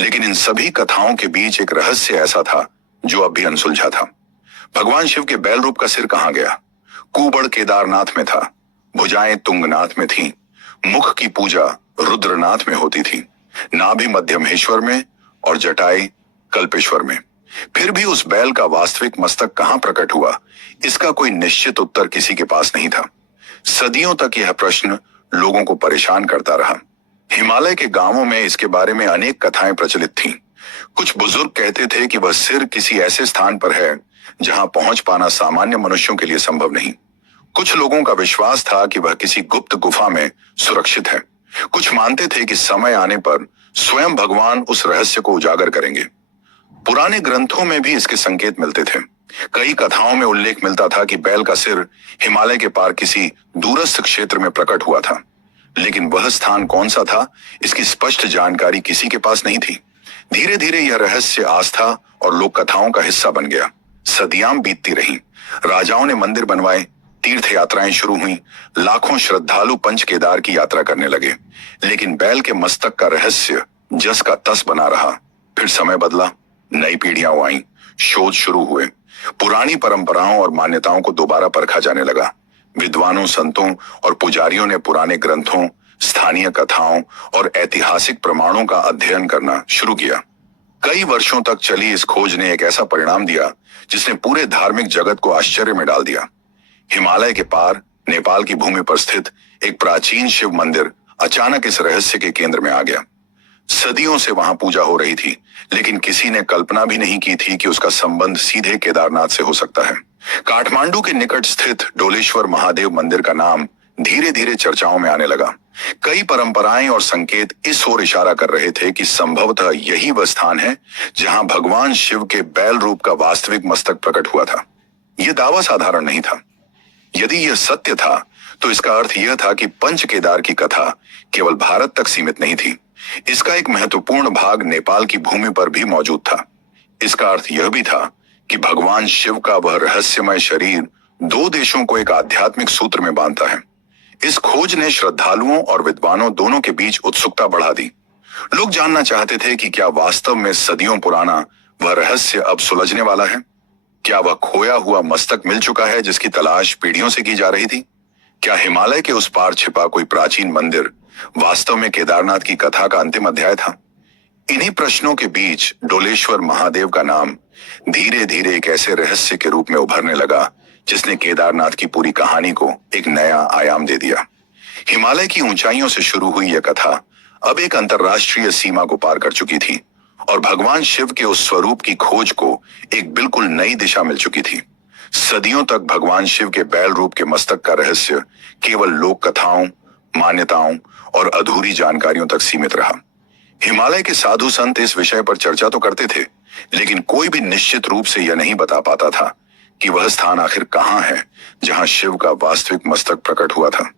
लेकिन इन सभी कथाओं के बीच एक रहस्य ऐसा था जो अब भी अनसुलझा था। भगवान शिव के बैल रूप का सिर कहां गया? कुबड़ केदारनाथ में था, भुजाएं तुंगनाथ में थीं, मुख की पूजा रुद्रनाथ में होती थी, नाभि मध्यमेश्वर में और जटाई कल्पेश्वर में। फिर भी उस बैल का वास्तविक मस्तक कहां प्रकट हुआ, इसका कोई निश्चित उत्तर किसी के पास नहीं था। सदियों तक यह प्रश्न लोगों को परेशान करता रहा। हिमालय के गांवों में इसके बारे में अनेक कथाएं प्रचलित थीं। कुछ बुजुर्ग कहते थे कि वह सिर किसी ऐसे स्थान पर है जहां पहुंच पाना सामान्य मनुष्यों के लिए संभव नहीं। कुछ लोगों का विश्वास था कि वह किसी गुप्त गुफा में सुरक्षित है। कुछ मानते थे कि समय आने पर स्वयं भगवान उस रहस्य को उजागर करेंगे। पुराने ग्रंथों में भी इसके संकेत मिलते थे। कई कथाओं में उल्लेख मिलता था कि बैल का सिर हिमालय के पार किसी दूरस्थ क्षेत्र में प्रकट हुआ था, लेकिन वह स्थान कौन सा था, इसकी स्पष्ट जानकारी किसी के पास नहीं थी। धीरे धीरे यह रहस्य आस्था और लोक कथाओं का हिस्सा बन गया। सदियां बीतती रहीं, राजाओं ने मंदिर बनवाए, तीर्थ यात्राएं शुरू हुई, लाखों श्रद्धालु पंच केदार की यात्रा करने लगे, लेकिन बैल के मस्तक का रहस्य जस का तस बना रहा। फिर समय बदला, नई पीढ़ियां आईं, शोध शुरू हुए, पुरानी परंपराओं और मान्यताओं को दोबारा परखा जाने लगा। विद्वानों, संतों और पुजारियों ने पुराने ग्रंथों, स्थानीय कथाओं और ऐतिहासिक प्रमाणों का अध्ययन करना शुरू किया। कई वर्षों तक चली इस खोज ने एक ऐसा परिणाम दिया जिसने पूरे धार्मिक जगत को आश्चर्य में डाल दिया। हिमालय के पार नेपाल की भूमि पर स्थित एक प्राचीन शिव मंदिर अचानक इस रहस्य के केंद्र में आ गया। सदियों से वहां पूजा हो रही थी, लेकिन किसी ने कल्पना भी नहीं की थी कि उसका संबंध सीधे केदारनाथ से हो सकता है। काठमांडू के निकट स्थित डोलेश्वर महादेव मंदिर का नाम धीरे धीरे चर्चाओं में आने लगा। कई परंपराएं और संकेत इस ओर इशारा कर रहे थे कि संभवतः यही वह स्थान है जहां भगवान शिव के बैल रूप का वास्तविक मस्तक प्रकट हुआ था। यह दावा साधारण नहीं था। यदि यह सत्य था तो इसका अर्थ यह था कि पंच केदार की कथा केवल भारत तक सीमित नहीं थी। इसका एक महत्वपूर्ण भाग नेपाल की भूमि पर भी मौजूद था। इसका अर्थ यह भी था कि भगवान शिव का वह रहस्यमय शरीर 2 देशों को एक आध्यात्मिक सूत्र में बांधता है। इस खोज ने श्रद्धालुओं और विद्वानों दोनों के बीच उत्सुकता बढ़ा दी। लोग जानना चाहते थे कि क्या वास्तव में सदियों पुराना वह रहस्य अब सुलझने वाला है? क्या वह खोया हुआ मस्तक मिल चुका है जिसकी तलाश पीढ़ियों से की जा रही थी? क्या हिमालय के उस पार छिपा कोई प्राचीन मंदिर वास्तव में केदारनाथ की कथा का अंतिम अध्याय था? इन्हीं प्रश्नों के बीच डोलेश्वर महादेव का नाम धीरे धीरे एक ऐसे रहस्य के रूप में उभरने लगा जिसने केदारनाथ की पूरी कहानी को एक नया आयाम दे दिया। हिमालय की ऊंचाइयों से शुरू हुई यह कथा अब एक अंतर्राष्ट्रीय सीमा को पार कर चुकी थी और भगवान शिव के उस स्वरूप की खोज को एक बिल्कुल नई दिशा मिल चुकी थी। सदियों तक भगवान शिव के बैल रूप के मस्तक का रहस्य केवल लोक कथाओं, मान्यताओं और अधूरी जानकारियों तक सीमित रहा। हिमालय के साधु संत इस विषय पर चर्चा तो करते थे, लेकिन कोई भी निश्चित रूप से यह नहीं बता पाता था कि वह स्थान आखिर कहां है जहां शिव का वास्तविक मस्तक प्रकट हुआ था।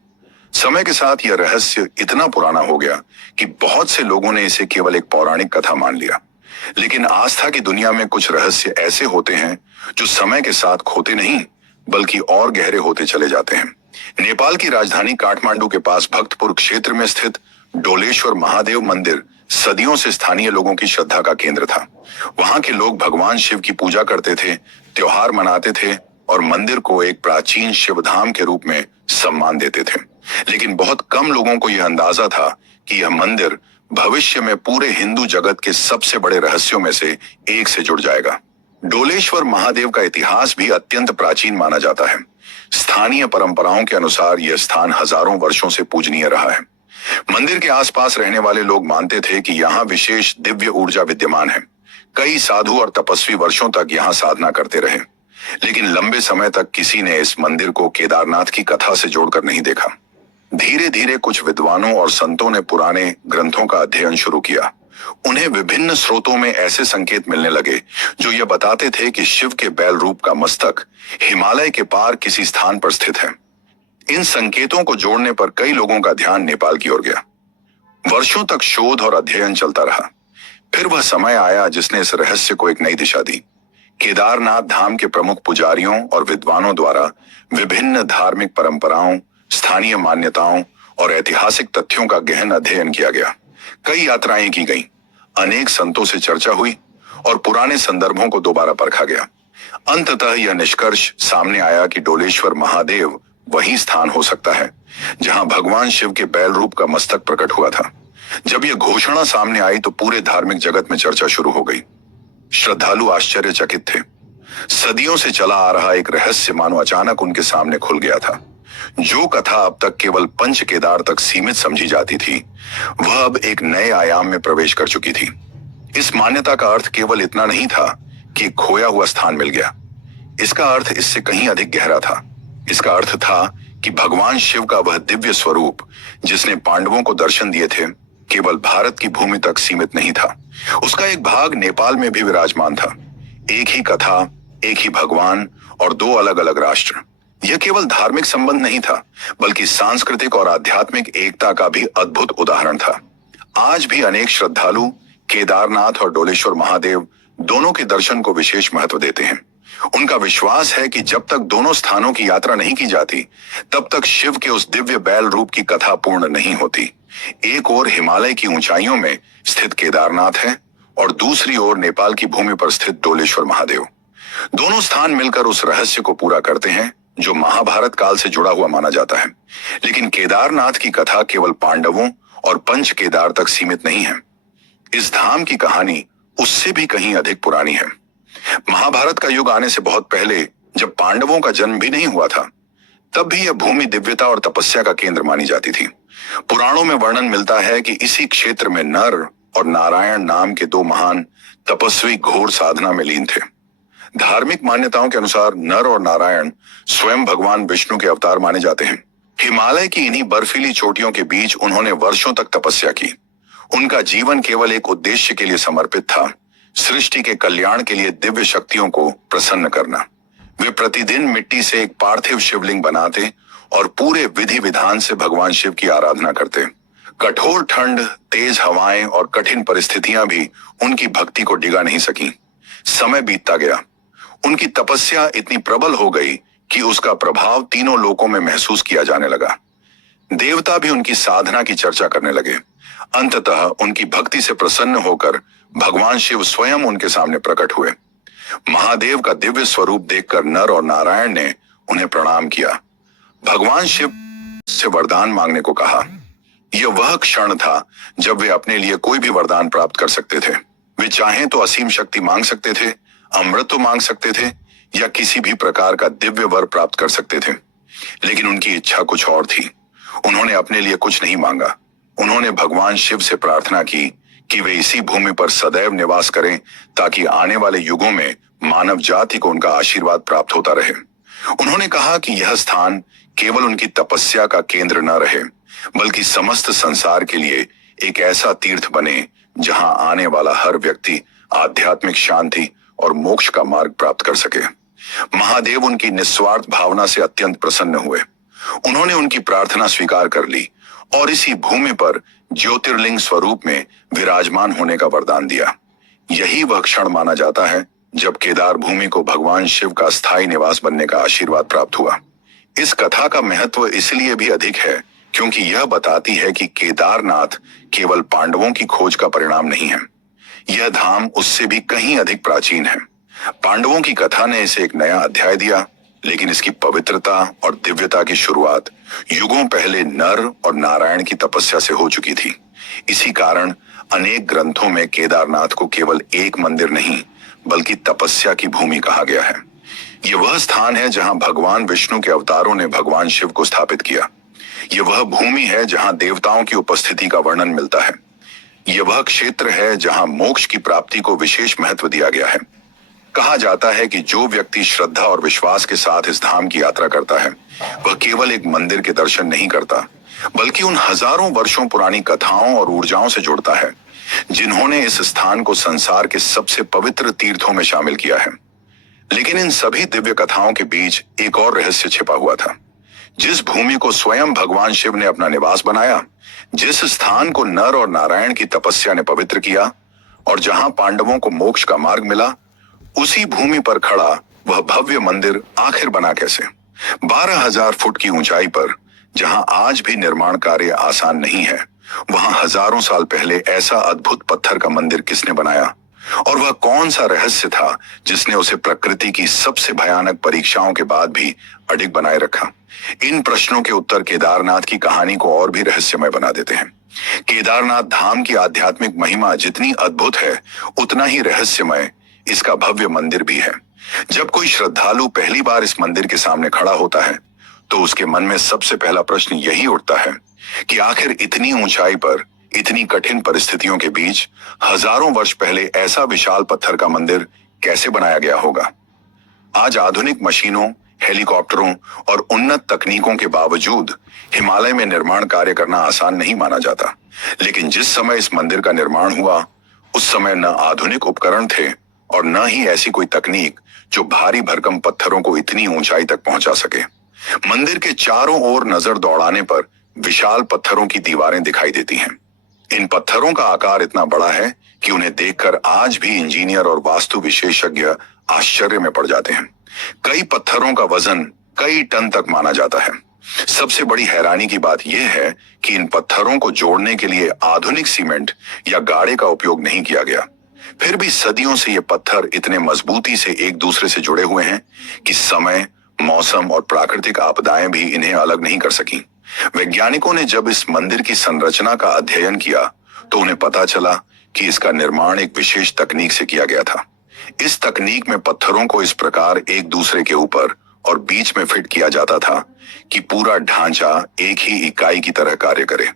समय के साथ यह रहस्य इतना पुराना हो गया कि बहुत से लोगों ने इसे केवल एक पौराणिक कथा मान लिया। लेकिन आस्था की दुनिया में कुछ रहस्य ऐसे होते हैं जो समय के साथ खोते नहीं बल्कि और गहरे होते चले जाते हैं। नेपाल की राजधानी काठमांडू के पास भक्तपुर क्षेत्र में स्थित डोलेश्वर महादेव मंदिर सदियों से स्थानीय लोगों की श्रद्धा का केंद्र था। वहां के लोग भगवान शिव की पूजा करते थे, त्योहार मनाते थे और मंदिर को एक प्राचीन शिवधाम के रूप में सम्मान देते थे। लेकिन बहुत कम लोगों को यह अंदाजा था कि यह मंदिर भविष्य में पूरे हिंदू जगत के सबसे बड़े रहस्यों में से एक से जुड़ जाएगा। डोलेश्वर महादेव का इतिहास भी अत्यंत प्राचीन माना जाता है। स्थानीय परंपराओं के अनुसार यह स्थान हजारों वर्षों से पूजनीय रहा है। मंदिर के आसपास रहने वाले लोग मानते थे कि यहाँ विशेष दिव्य ऊर्जा विद्यमान है। कई साधु और तपस्वी वर्षों तक यहाँ साधना करते रहे, लेकिन लंबे समय तक किसी ने इस मंदिर को केदारनाथ की कथा से जोड़कर नहीं देखा। धीरे धीरे कुछ विद्वानों और संतों ने पुराने ग्रंथों का अध्ययन शुरू किया। उन्हें विभिन्न स्रोतों में ऐसे संकेत मिलने लगे जो यह बताते थे कि शिव के बैल रूप का मस्तक हिमालय के पार किसी स्थान पर स्थित है। इन संकेतों को जोड़ने पर कई लोगों का ध्यान नेपाल की ओर गया। वर्षों तक शोध और अध्ययन चलता रहा। फिर वह समय आया जिसने इस रहस्य को एक नई दिशा दी। केदारनाथ धाम के प्रमुख पुजारियों और विद्वानों द्वारा विभिन्न धार्मिक परंपराओं, स्थानीय मान्यताओं और ऐतिहासिक तथ्यों का गहन अध्ययन किया गया। कई यात्राएं की गईं, अनेक संतों से चर्चा हुई और पुराने संदर्भों को दोबारा परखा गया। अंततः यह निष्कर्ष सामने आया कि डोलेश्वर महादेव वही स्थान हो सकता है जहां भगवान शिव के बैल रूप का मस्तक प्रकट हुआ था। जब यह घोषणा सामने आई तो पूरे धार्मिक जगत में चर्चा शुरू हो गई। श्रद्धालु आश्चर्यचकित थे। सदियों से चला आ रहा एक रहस्य मानो अचानक उनके सामने खुल गया था। जो कथा अब तक केवल पंच केदार तक सीमित समझी जाती थी, वह अब एक नए आयाम में प्रवेश कर चुकी थी। इस मान्यता का अर्थ केवल इतना नहीं था कि खोया हुआ स्थान मिल गया। इसका अर्थ इससे कहीं अधिक गहरा था। इसका अर्थ था कि भगवान शिव का वह दिव्य स्वरूप जिसने पांडवों को दर्शन दिए थे, केवल भारत की भूमि तक सीमित नहीं था। उसका एक भाग नेपाल में भी विराजमान था। एक ही कथा, एक ही भगवान और दो अलग अलग राष्ट्र। यह केवल धार्मिक संबंध नहीं था, बल्कि सांस्कृतिक और आध्यात्मिक एकता का भी अद्भुत उदाहरण था। आज भी अनेक श्रद्धालु केदारनाथ और डोलेश्वर महादेव दोनों के दर्शन को विशेष महत्व देते हैं। उनका विश्वास है कि जब तक दोनों स्थानों की यात्रा नहीं की जाती, तब तक शिव के उस दिव्य बैल रूप की कथा पूर्ण नहीं होती। एक ओर हिमालय की ऊंचाइयों में स्थित केदारनाथ है और दूसरी ओर नेपाल की भूमि पर स्थित डोलेश्वर महादेव। दोनों स्थान मिलकर उस रहस्य को पूरा करते हैं जो महाभारत काल से जुड़ा हुआ माना जाता है। लेकिन केदारनाथ की कथा केवल पांडवों और पंच केदार तक सीमित नहीं है। इस धाम की कहानी उससे भी कहीं अधिक पुरानी है। महाभारत का युग आने से बहुत पहले, जब पांडवों का जन्म भी नहीं हुआ था, तब भी यह भूमि दिव्यता और तपस्या का केंद्र मानी जाती थी। पुराणों में वर्णन मिलता है कि इसी क्षेत्र में नर और नारायण नाम के दो महान तपस्वी घोर साधना में लीन थे। धार्मिक मान्यताओं के अनुसार नर और नारायण स्वयं भगवान विष्णु के अवतार माने जाते हैं। हिमालय की इन्हीं बर्फीली चोटियों के बीच उन्होंने वर्षों तक तपस्या की। उनका जीवन केवल एक उद्देश्य के लिए समर्पित था, सृष्टि के कल्याण के लिए दिव्य शक्तियों को प्रसन्न करना। वे प्रतिदिन मिट्टी से एक पार्थिव शिवलिंग बनाते और पूरे विधि विधान से भगवान शिव की आराधना करते। कठोर ठंड, तेज हवाएं और कठिन परिस्थितियां भी उनकी भक्ति को डिगा नहीं सकी। समय बीतता गया। उनकी तपस्या इतनी प्रबल हो गई कि उसका प्रभाव तीनों लोकों में महसूस किया जाने लगा। देवता भी उनकी साधना की चर्चा करने लगे। अंततः उनकी भक्ति से प्रसन्न होकर भगवान शिव स्वयं उनके सामने प्रकट हुए। महादेव का दिव्य स्वरूप देखकर नर और नारायण ने उन्हें प्रणाम किया। भगवान शिव से वरदान मांगने को कहा। यह वह क्षण था जब वे अपने लिए कोई भी वरदान प्राप्त कर सकते थे। वे चाहें तो असीम शक्ति मांग सकते थे, अमृत मांग सकते थे या किसी भी प्रकार का दिव्य वर प्राप्त कर सकते थे। लेकिन उनकी इच्छा कुछ और थी। उन्होंने अपने लिए कुछ नहीं मांगा। उन्होंने भगवान शिव से प्रार्थना की कि वे इसी भूमि पर सदैव निवास करें, ताकि आने वाले युगों में मानव जाति को उनका आशीर्वाद प्राप्त होता रहे। उन्होंने कहा कि यह स्थान केवल उनकी तपस्या का केंद्र न रहे, बल्कि समस्त संसार के लिए एक ऐसा तीर्थ बने जहां आने वाला हर व्यक्ति आध्यात्मिक शांति और मोक्ष का मार्ग प्राप्त कर सके। महादेव उनकी निस्वार्थ भावना से अत्यंत प्रसन्न हुए। उन्होंने उनकी प्रार्थना स्वीकार कर ली और इसी भूमि पर ज्योतिर्लिंग स्वरूप में विराजमान होने का वरदान दिया। यही वह क्षण माना जाता है जब केदार भूमि को भगवान शिव का स्थायी निवास बनने का आशीर्वाद प्राप्त हुआ। इस कथा का महत्व इसलिए भी अधिक है क्योंकि यह बताती है कि केदारनाथ केवल पांडवों की खोज का परिणाम नहीं है। यह धाम उससे भी कहीं अधिक प्राचीन है। पांडवों की कथा ने इसे एक नया अध्याय दिया, लेकिन इसकी पवित्रता और दिव्यता की शुरुआत युगों पहले नर और नारायण की तपस्या से हो चुकी थी। इसी कारण अनेक ग्रंथों में केदारनाथ को केवल एक मंदिर नहीं बल्कि तपस्या की भूमि कहा गया है। यह वह स्थान है जहां भगवान विष्णु के अवतारों ने भगवान शिव को स्थापित किया। यह वह भूमि है जहां देवताओं की उपस्थिति का वर्णन मिलता है। यह वह क्षेत्र है जहां मोक्ष की प्राप्ति को विशेष महत्व दिया गया है। कहा जाता है कि जो व्यक्ति श्रद्धा और विश्वास के साथ इस धाम की यात्रा करता है, वह केवल एक मंदिर के दर्शन नहीं करता, बल्कि उन हजारों वर्षों पुरानी कथाओं और ऊर्जाओं से जुड़ता है, जिन्होंने इस स्थान को संसार के सबसे पवित्र तीर्थों में शामिल किया है। लेकिन इन सभी दिव्य कथाओं के बीच एक और रहस्य छिपा हुआ था। जिस भूमि को स्वयं भगवान शिव ने अपना निवास बनाया, जिस स्थान को नर और नारायण की तपस्या ने पवित्र किया और जहां पांडवों को मोक्ष का मार्ग मिला, उसी भूमि पर खड़ा वह भव्य मंदिर आखिर बना कैसे? 12,000 फुट की ऊंचाई पर, जहां आज भी निर्माण कार्य आसान नहीं है, वहां हजारों साल पहले ऐसा अद्भुत पत्थर का मंदिर किसने बनाया? और वह कौन सा रहस्य था जिसने उसे प्रकृति की सबसे भयानक परीक्षाओं के बाद भी अडिग बनाए रखा? इन प्रश्नों के उत्तर केदारनाथ की कहानी को और भी रहस्यमय बना देते हैं। केदारनाथ धाम की आध्यात्मिक महिमा जितनी अद्भुत है, उतना ही रहस्यमय इसका भव्य मंदिर भी है। जब कोई श्रद्धालु पहली बार इस मंदिर के सामने खड़ा होता है, तो उसके मन में सबसे पहला प्रश्न यही उठता है कि आखिर इतनी ऊंचाई पर, इतनी कठिन परिस्थितियों के बीच हजारों वर्ष पहले ऐसा विशाल पत्थर का मंदिर कैसे बनाया गया होगा? आज आधुनिक मशीनों, हेलीकॉप्टरों और उन्नत तकनीकों के बावजूद हिमालय में निर्माण कार्य करना आसान नहीं माना जाता। लेकिन जिस समय इस मंदिर का निर्माण हुआ, उस समय न आधुनिक उपकरण थे और न ही ऐसी कोई तकनीक जो भारी भरकम पत्थरों को इतनी ऊंचाई तक पहुंचा सके। मंदिर के चारों ओर नजर दौड़ाने पर विशाल पत्थरों की दीवारें दिखाई देती हैं। इन पत्थरों का आकार इतना बड़ा है कि उन्हें देखकर आज भी इंजीनियर और वास्तु विशेषज्ञ आश्चर्य में पड़ जाते हैं। कई पत्थरों का वजन कई टन तक माना जाता है। सबसे बड़ी हैरानी की बात यह है कि इन पत्थरों को जोड़ने के लिए आधुनिक सीमेंट या गाड़े का उपयोग नहीं किया गया। फिर भी सदियों से ये पत्थर इतने मजबूती से एक दूसरे से जुड़े हुए हैं कि समय, मौसम और प्राकृतिक आपदाएं भी इन्हें अलग नहीं कर सकी। वैज्ञानिकों ने जब इस मंदिर की संरचना का अध्ययन किया, तो उन्हें पता चला कि इसका निर्माण एक विशेष तकनीक से किया गया था। इस तकनीक में पत्थरों को इस प्रकार एक दूसरे के ऊपर और बीच में फिट किया जाता था कि पूरा ढांचा एक ही इकाई की तरह कार्य करे।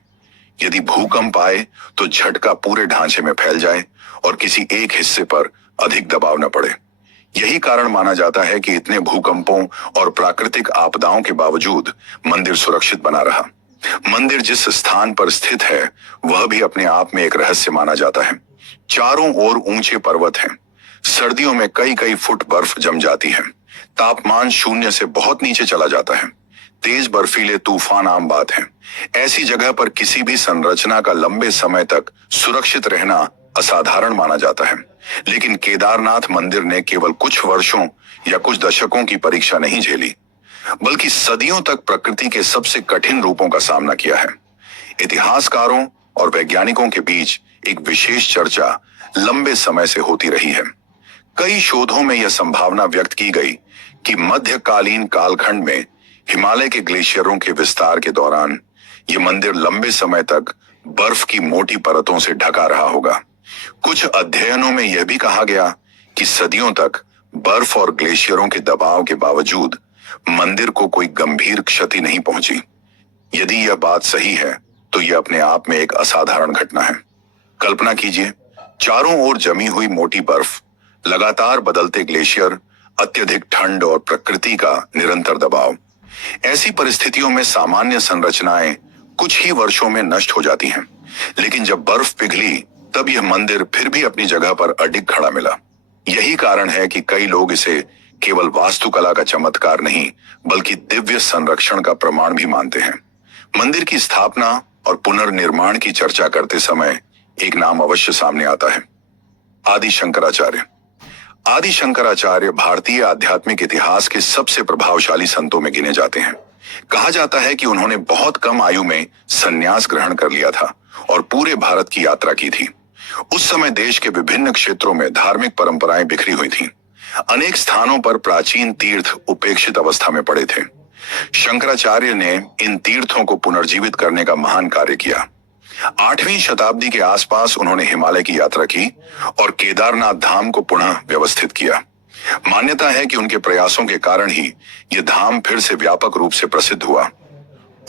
यदि भूकंप आए तो झटका पूरे ढांचे में फैल जाए और किसी एक हिस्से पर अधिक दबाव न पड़े। यही कारण माना जाता है कि इतने भूकंपों और प्राकृतिक आपदाओं के बावजूद मंदिर सुरक्षित बना रहा। मंदिर जिस स्थान पर स्थित है, वह भी अपने आप में एक रहस्य माना जाता है। चारों ओर ऊंचे पर्वत हैं। सर्दियों में कई कई फुट बर्फ जम जाती है। तापमान शून्य से बहुत नीचे चला जाता है। तेज बर्फीले तूफान आम बात है। ऐसी जगह पर किसी भी संरचना का लंबे समय तक सुरक्षित रहना असाधारण माना जाता है। लेकिन केदारनाथ मंदिर ने केवल कुछ वर्षों या कुछ दशकों की परीक्षा नहीं झेली, बल्कि सदियों तक प्रकृति के सबसे कठिन रूपों का सामना किया है। इतिहासकारों और वैज्ञानिकों के बीच एक विशेष चर्चा लंबे समय से होती रही है। कई शोधों में यह संभावना व्यक्त की गई कि मध्यकालीन कालखंड में हिमालय के ग्लेशियरों के विस्तार के दौरान यह मंदिर लंबे समय तक बर्फ की मोटी परतों से ढका रहा होगा। कुछ अध्ययनों में यह भी कहा गया कि सदियों तक बर्फ और ग्लेशियरों के दबाव के बावजूद मंदिर को कोई गंभीर क्षति नहीं पहुंची। यदि यह बात सही है, तो यह अपने आप में एक असाधारण घटना है। कल्पना कीजिए, चारों ओर जमी हुई मोटी बर्फ, लगातार बदलते ग्लेशियर, अत्यधिक ठंड और प्रकृति का निरंतर दबाव। ऐसी परिस्थितियों में सामान्य संरचनाएं कुछ ही वर्षों में नष्ट हो जाती हैं, लेकिन जब बर्फ पिघली, तब यह मंदिर फिर भी अपनी जगह पर अडिग खड़ा मिला। यही कारण है कि कई लोग इसे केवल वास्तुकला का चमत्कार नहीं, बल्कि दिव्य संरक्षण का प्रमाण भी मानते हैं। मंदिर की स्थापना और पुनर्निर्माण की चर्चा करते समय एक नाम अवश्य सामने आता है, आदि शंकराचार्य। आदि शंकराचार्य भारतीय आध्यात्मिक इतिहास के सबसे प्रभावशाली संतों में गिने जाते हैं। कहा जाता है कि उन्होंने बहुत कम आयु में संन्यास ग्रहण कर लिया था और पूरे भारत की यात्रा की थी। उस समय देश के विभिन्न क्षेत्रों में धार्मिक परंपराएं बिखरी हुई थीं, अनेक स्थानों पर प्राचीन तीर्थ उपेक्षित अवस्था में पड़े थे। शंकराचार्य ने इन तीर्थों को पुनर्जीवित करने का महान कार्य किया। 8वीं शताब्दी के आसपास उन्होंने हिमालय की यात्रा की और केदारनाथ धाम को पुनः व्यवस्थित किया। मान्यता है कि उनके प्रयासों के कारण ही यह धाम फिर से व्यापक रूप से प्रसिद्ध हुआ।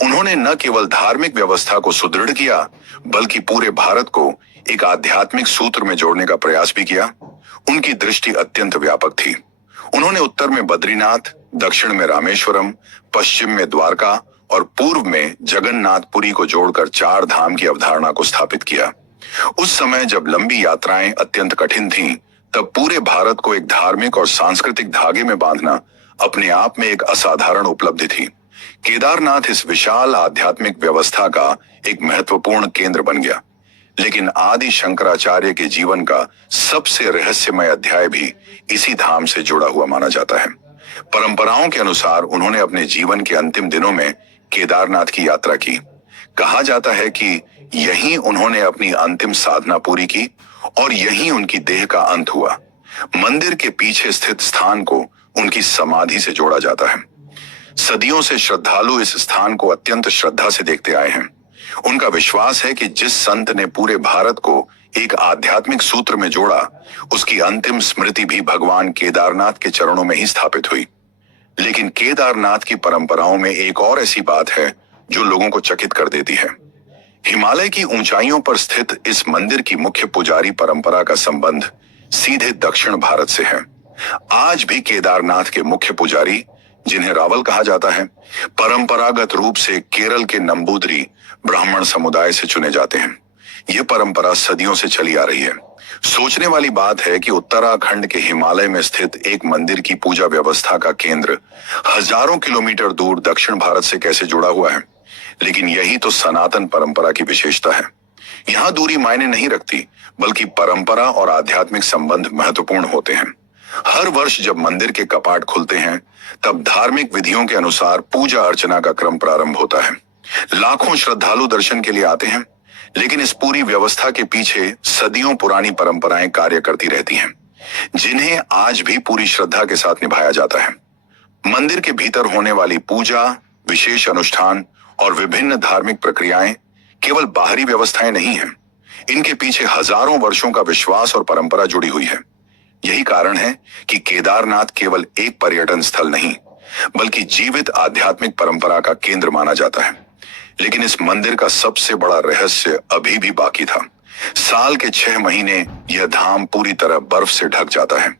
उन्होंने न केवल धार्मिक व्यवस्था को सुदृढ़ किया, बल्कि पूरे भारत को एक आध्यात्मिक सूत्र में जोड़ने का प्रयास भी किया। उनकी दृष्टि अत्यंत व्यापक थी। उन्होंने उत्तर में बद्रीनाथ, दक्षिण में रामेश्वरम, पश्चिम में द्वारका और पूर्व में जगन्नाथपुरी को जोड़कर 4 धाम की अवधारणा को स्थापित किया। उस समय जब लंबी यात्राएं अत्यंत कठिन थीं, तब पूरे भारत को एक धार्मिक और सांस्कृतिक धागे में बांधना अपने आप में एक असाधारण उपलब्धि थी। केदारनाथ इस विशाल आध्यात्मिक व्यवस्था का एक महत्वपूर्ण केंद्र बन गया। लेकिन आदि शंकराचार्य के जीवन का सबसे रहस्यमय अध्याय भी इसी धाम से जुड़ा हुआ माना जाता है। परंपराओं के अनुसार उन्होंने अपने जीवन के अंतिम दिनों में केदारनाथ की यात्रा की। कहा जाता है कि यहीं उन्होंने अपनी अंतिम साधना पूरी की और यहीं उनकी देह का अंत हुआ। मंदिर के पीछे स्थित स्थान को उनकी समाधि से जोड़ा जाता है। सदियों से श्रद्धालु इस स्थान को अत्यंत श्रद्धा से देखते आए हैं। उनका विश्वास है कि जिस संत ने पूरे भारत को एक आध्यात्मिक सूत्र में जोड़ा, उसकी अंतिम स्मृति भी भगवान केदारनाथ के चरणों में ही स्थापित हुई। लेकिन केदारनाथ की परंपराओं में एक और ऐसी बात है जो लोगों को चकित कर देती है। हिमालय की ऊंचाइयों पर स्थित इस मंदिर की मुख्य पुजारी परंपरा का संबंध सीधे दक्षिण भारत से है। आज भी केदारनाथ के मुख्य पुजारी, जिन्हें रावल कहा जाता है, परंपरागत रूप से केरल के नंबूदरी ब्राह्मण समुदाय से चुने जाते हैं। यह परंपरा सदियों से चली आ रही है। सोचने वाली बात है कि उत्तराखंड के हिमालय में स्थित एक मंदिर की पूजा व्यवस्था का केंद्र हजारों किलोमीटर दूर दक्षिण भारत से कैसे जुड़ा हुआ है। लेकिन यही तो सनातन परंपरा की विशेषता है। यहाँ दूरी मायने नहीं रखती, बल्कि परंपरा और आध्यात्मिक संबंध महत्वपूर्ण होते हैं। हर वर्ष जब मंदिर के कपाट खुलते हैं, तब धार्मिक विधियों के अनुसार पूजा अर्चना का क्रम प्रारंभ होता है। लाखों श्रद्धालु दर्शन के लिए आते हैं, लेकिन इस पूरी व्यवस्था के पीछे सदियों पुरानी परंपराएं कार्य करती रहती हैं, जिन्हें आज भी पूरी श्रद्धा के साथ निभाया जाता है। मंदिर के भीतर होने वाली पूजा, विशेष अनुष्ठान और विभिन्न धार्मिक प्रक्रियाएं केवल बाहरी व्यवस्थाएं नहीं हैं। इनके पीछे हजारों वर्षों का विश्वास और परंपरा जुड़ी हुई है। यही कारण है कि केदारनाथ केवल एक पर्यटन स्थल नहीं, बल्कि जीवित आध्यात्मिक परंपरा का केंद्र माना जाता है। लेकिन इस मंदिर का सबसे बड़ा रहस्य अभी भी बाकी था। साल के 6 महीने यह धाम पूरी तरह बर्फ से ढक जाता है।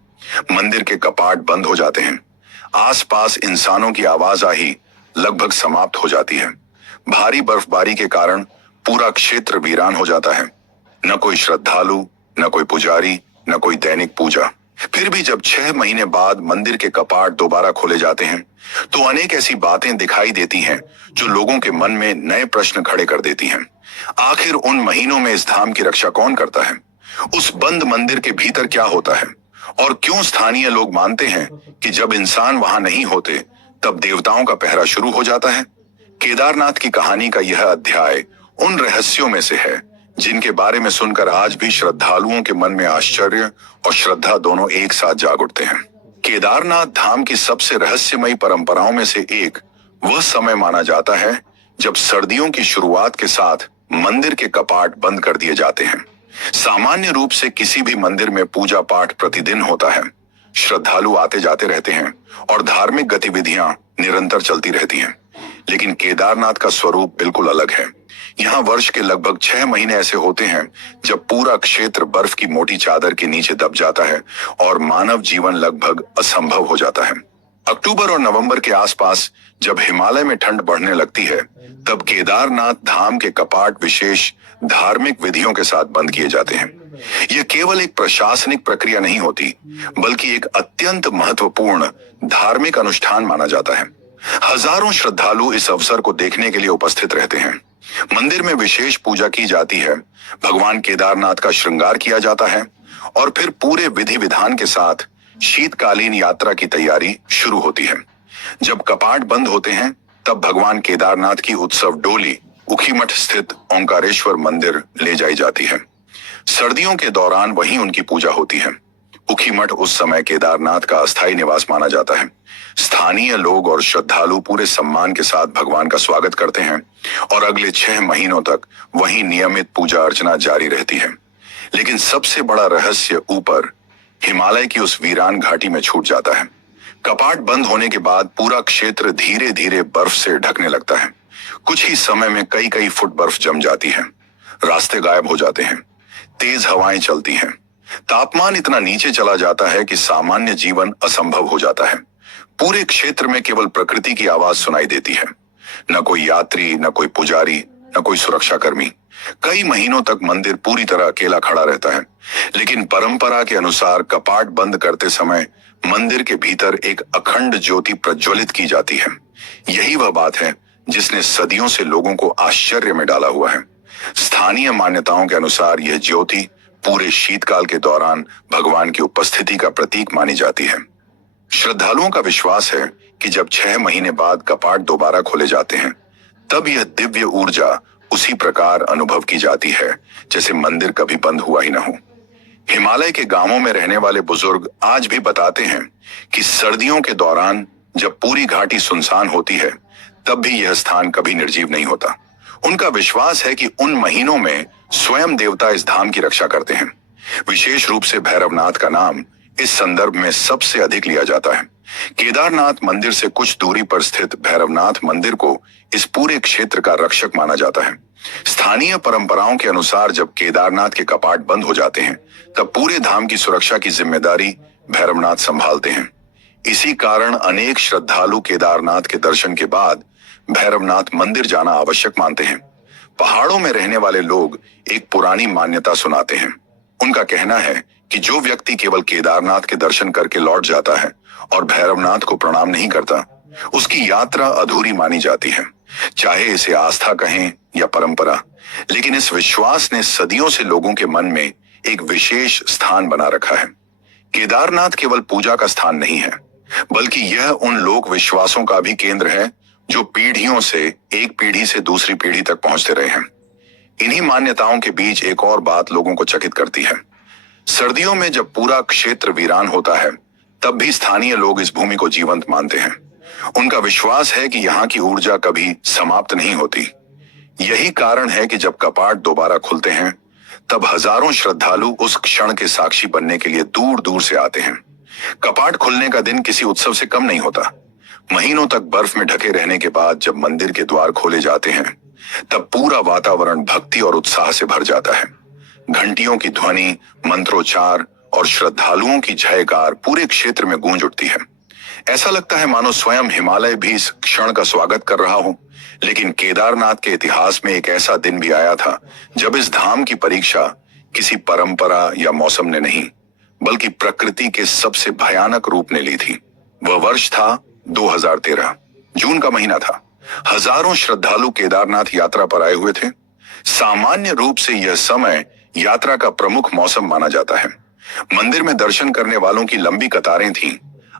मंदिर के कपाट बंद हो जाते हैं। आसपास इंसानों की आवाजाही लगभग समाप्त हो जाती है। भारी बर्फबारी के कारण पूरा क्षेत्र वीरान हो जाता है। न कोई श्रद्धालु, न कोई पुजारी, न कोई दैनिक पूजा। फिर भी जब 6 महीने बाद मंदिर के कपाट दोबारा खोले जाते हैं, तो अनेक ऐसी बातें दिखाई देती हैं जो लोगों के मन में नए प्रश्न खड़े कर देती हैं। आखिर उन महीनों में इस धाम की रक्षा कौन करता है? उस बंद मंदिर के भीतर क्या होता है? और क्यों स्थानीय लोग मानते हैं कि जब इंसान वहां नहीं होते, तब देवताओं का पहरा शुरू हो जाता है? केदारनाथ की कहानी का यह अध्याय उन रहस्यों में से है जिनके बारे में सुनकर आज भी श्रद्धालुओं के मन में आश्चर्य और श्रद्धा दोनों एक साथ जाग उठते हैं। केदारनाथ धाम की सबसे रहस्यमयी परंपराओं में से एक वह समय माना जाता है जब सर्दियों की शुरुआत के साथ मंदिर के कपाट बंद कर दिए जाते हैं। सामान्य रूप से किसी भी मंदिर में पूजा पाठ प्रतिदिन होता है। श्रद्धालु आते जाते रहते हैं और धार्मिक गतिविधियां निरंतर चलती रहती हैं। लेकिन केदारनाथ का स्वरूप बिल्कुल अलग है। यहाँ वर्ष के लगभग 6 महीने ऐसे होते हैं जब पूरा क्षेत्र बर्फ की मोटी चादर के नीचे दब जाता है और मानव जीवन लगभग असंभव हो जाता है। अक्टूबर और नवंबर के आसपास जब हिमालय में ठंड बढ़ने लगती है, तब केदारनाथ धाम के कपाट विशेष धार्मिक विधियों के साथ बंद किए जाते हैं। यह केवल एक प्रशासनिक प्रक्रिया नहीं होती, बल्कि एक अत्यंत महत्वपूर्ण धार्मिक अनुष्ठान माना जाता है। हजारों श्रद्धालु इस अवसर को देखने के लिए उपस्थित रहते हैं। मंदिर में विशेष पूजा की जाती है, भगवान केदारनाथ का श्रृंगार किया जाता है और फिर पूरे विधि विधान के साथ शीतकालीन यात्रा की तैयारी शुरू होती है। जब कपाट बंद होते हैं, तब भगवान केदारनाथ की उत्सव डोली उखीमठ स्थित ओंकारेश्वर मंदिर ले जाई जाती है। सर्दियों के दौरान वहीं उनकी पूजा होती है। उखीमठ उस समय केदारनाथ का अस्थायी निवास माना जाता है। स्थानीय लोग और श्रद्धालु पूरे सम्मान के साथ भगवान का स्वागत करते हैं और अगले 6 महीनों तक वहीं नियमित पूजा अर्चना जारी रहती है। लेकिन सबसे बड़ा रहस्य ऊपर हिमालय की उस वीरान घाटी में छूट जाता है। कपाट बंद होने के बाद पूरा क्षेत्र धीरे धीरे बर्फ से ढकने लगता है। कुछ ही समय में कई कई फुट बर्फ जम जाती है। रास्ते गायब हो जाते हैं। तेज हवाएं चलती हैं। तापमान इतना नीचे चला जाता है कि सामान्य जीवन असंभव हो जाता है। पूरे क्षेत्र में केवल प्रकृति की आवाज सुनाई देती है। न कोई यात्री, न कोई पुजारी, न कोई सुरक्षाकर्मी। कई महीनों तक मंदिर पूरी तरह अकेला खड़ा रहता है। लेकिन परंपरा के अनुसार कपाट बंद करते समय मंदिर के भीतर एक अखंड ज्योति प्रज्वलित की जाती है। यही वह बात है जिसने सदियों से लोगों को आश्चर्य में डाला हुआ है। स्थानीय मान्यताओं के अनुसार यह ज्योति पूरे शीतकाल के दौरान भगवान की उपस्थिति का प्रतीक मानी जाती है। श्रद्धालुओं का विश्वास है कि जब 6 महीने बाद कपाट दोबारा खोले जाते हैं, तब यह दिव्य ऊर्जा उसी प्रकार अनुभव की जाती है जैसे मंदिर कभी बंद हुआ ही न हो। हिमालय के गांवों में रहने वाले बुजुर्ग आज भी बताते हैं कि सर्दियों के दौरान जब पूरी घाटी सुनसान होती है, तब भी यह स्थान कभी निर्जीव नहीं होता। उनका विश्वास है कि उन महीनों में स्वयं देवता इस धाम की रक्षा करते हैं। विशेष रूप से भैरवनाथ का नाम इस संदर्भ में सबसे अधिक लिया जाता है। केदारनाथ मंदिर से कुछ दूरी पर स्थित भैरवनाथ मंदिर को इस पूरे क्षेत्र का रक्षक माना जाता है। स्थानीय परंपराओं के अनुसार जब केदारनाथ के कपाट बंद हो जाते हैं, तब पूरे धाम की सुरक्षा की जिम्मेदारी भैरवनाथ संभालते हैं। इसी कारण अनेक श्रद्धालु केदारनाथ के दर्शन के बाद भैरवनाथ मंदिर जाना आवश्यक मानते हैं। पहाड़ों में रहने वाले लोग एक पुरानी मान्यता सुनाते हैं। उनका कहना है कि जो व्यक्ति केवल केदारनाथ के दर्शन करके लौट जाता है और भैरवनाथ को प्रणाम नहीं करता, उसकी यात्रा अधूरी मानी जाती है। चाहे इसे आस्था कहें या परंपरा, लेकिन इस विश्वास ने सदियों से लोगों के मन में एक विशेष स्थान बना रखा है। केदारनाथ केवल पूजा का स्थान नहीं है, बल्कि यह उन लोक विश्वासों का भी केंद्र है जो पीढ़ियों से एक पीढ़ी से दूसरी पीढ़ी तक पहुंचते रहे हैं। इन्हीं मान्यताओं के बीच एक और बात लोगों को चकित करती है। सर्दियों में जब पूरा क्षेत्र वीरान होता है, तब भी स्थानीय लोग इस भूमि को जीवंत मानते हैं। उनका विश्वास है कि यहाँ की ऊर्जा कभी समाप्त नहीं होती। यही कारण है कि जब कपाट दोबारा खुलते हैं, तब हजारों श्रद्धालु उस क्षण के साक्षी बनने के लिए दूर दूर से आते हैं। कपाट खुलने का दिन किसी उत्सव से कम नहीं होता। महीनों तक बर्फ में ढके रहने के बाद जब मंदिर के द्वार खोले जाते हैं, तब पूरा वातावरण भक्ति और उत्साह से भर जाता है। घंटियों की ध्वनि, मंत्रोच्चार और श्रद्धालुओं की जयकार पूरे क्षेत्र में गूंज उठती है। ऐसा लगता है मानो स्वयं हिमालय भी इस क्षण का स्वागत कर रहा हो। लेकिन केदारनाथ के इतिहास में एक ऐसा दिन भी आया था जब इस धाम की परीक्षा किसी परंपरा या मौसम ने नहीं, बल्कि प्रकृति के सबसे भयानक रूप ने ली थी। वह वर्ष था 2013। जून का महीना था। हजारों श्रद्धालु केदारनाथ यात्रा पर आए हुए थे। सामान्य रूप से यह समय यात्रा का प्रमुख मौसम माना जाता है। मंदिर में दर्शन करने वालों की लंबी कतारें थीं।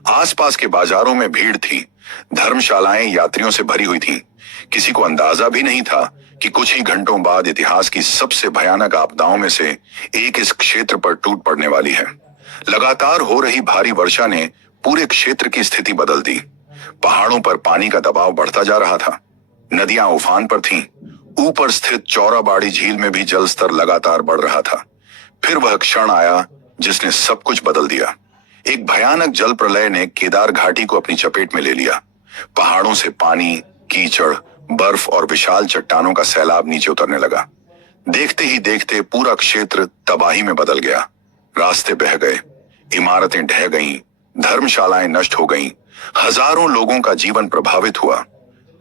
आसपास के बाजारों में भीड़ थी। धर्मशालाएं यात्रियों से भरी हुई थीं। किसी को अंदाजा भी नहीं था कि कुछ ही घंटों बाद इतिहास की सबसे भयानक आपदाओं में से एक इस क्षेत्र पर टूट पड़ने वाली है। लगातार हो रही भारी वर्षा ने पूरे क्षेत्र की स्थिति बदल दी। पहाड़ों पर पानी का दबाव बढ़ता जा रहा था। नदियां उफान पर थीं। ऊपर स्थित चौराबाड़ी झील में भी जल स्तर लगातार बढ़ रहा था। फिर वह क्षण आया जिसने सब कुछ बदल दिया। एक भयानक जल प्रलय ने केदार घाटी को अपनी चपेट में ले लिया। पहाड़ों से पानी, कीचड़, बर्फ और विशाल चट्टानों का सैलाब नीचे उतरने लगा। देखते ही देखते पूरा क्षेत्र तबाही में बदल गया। रास्ते बह गए, इमारतें ढह गईं, धर्मशालाएं नष्ट हो गईं, हजारों लोगों का जीवन प्रभावित हुआ।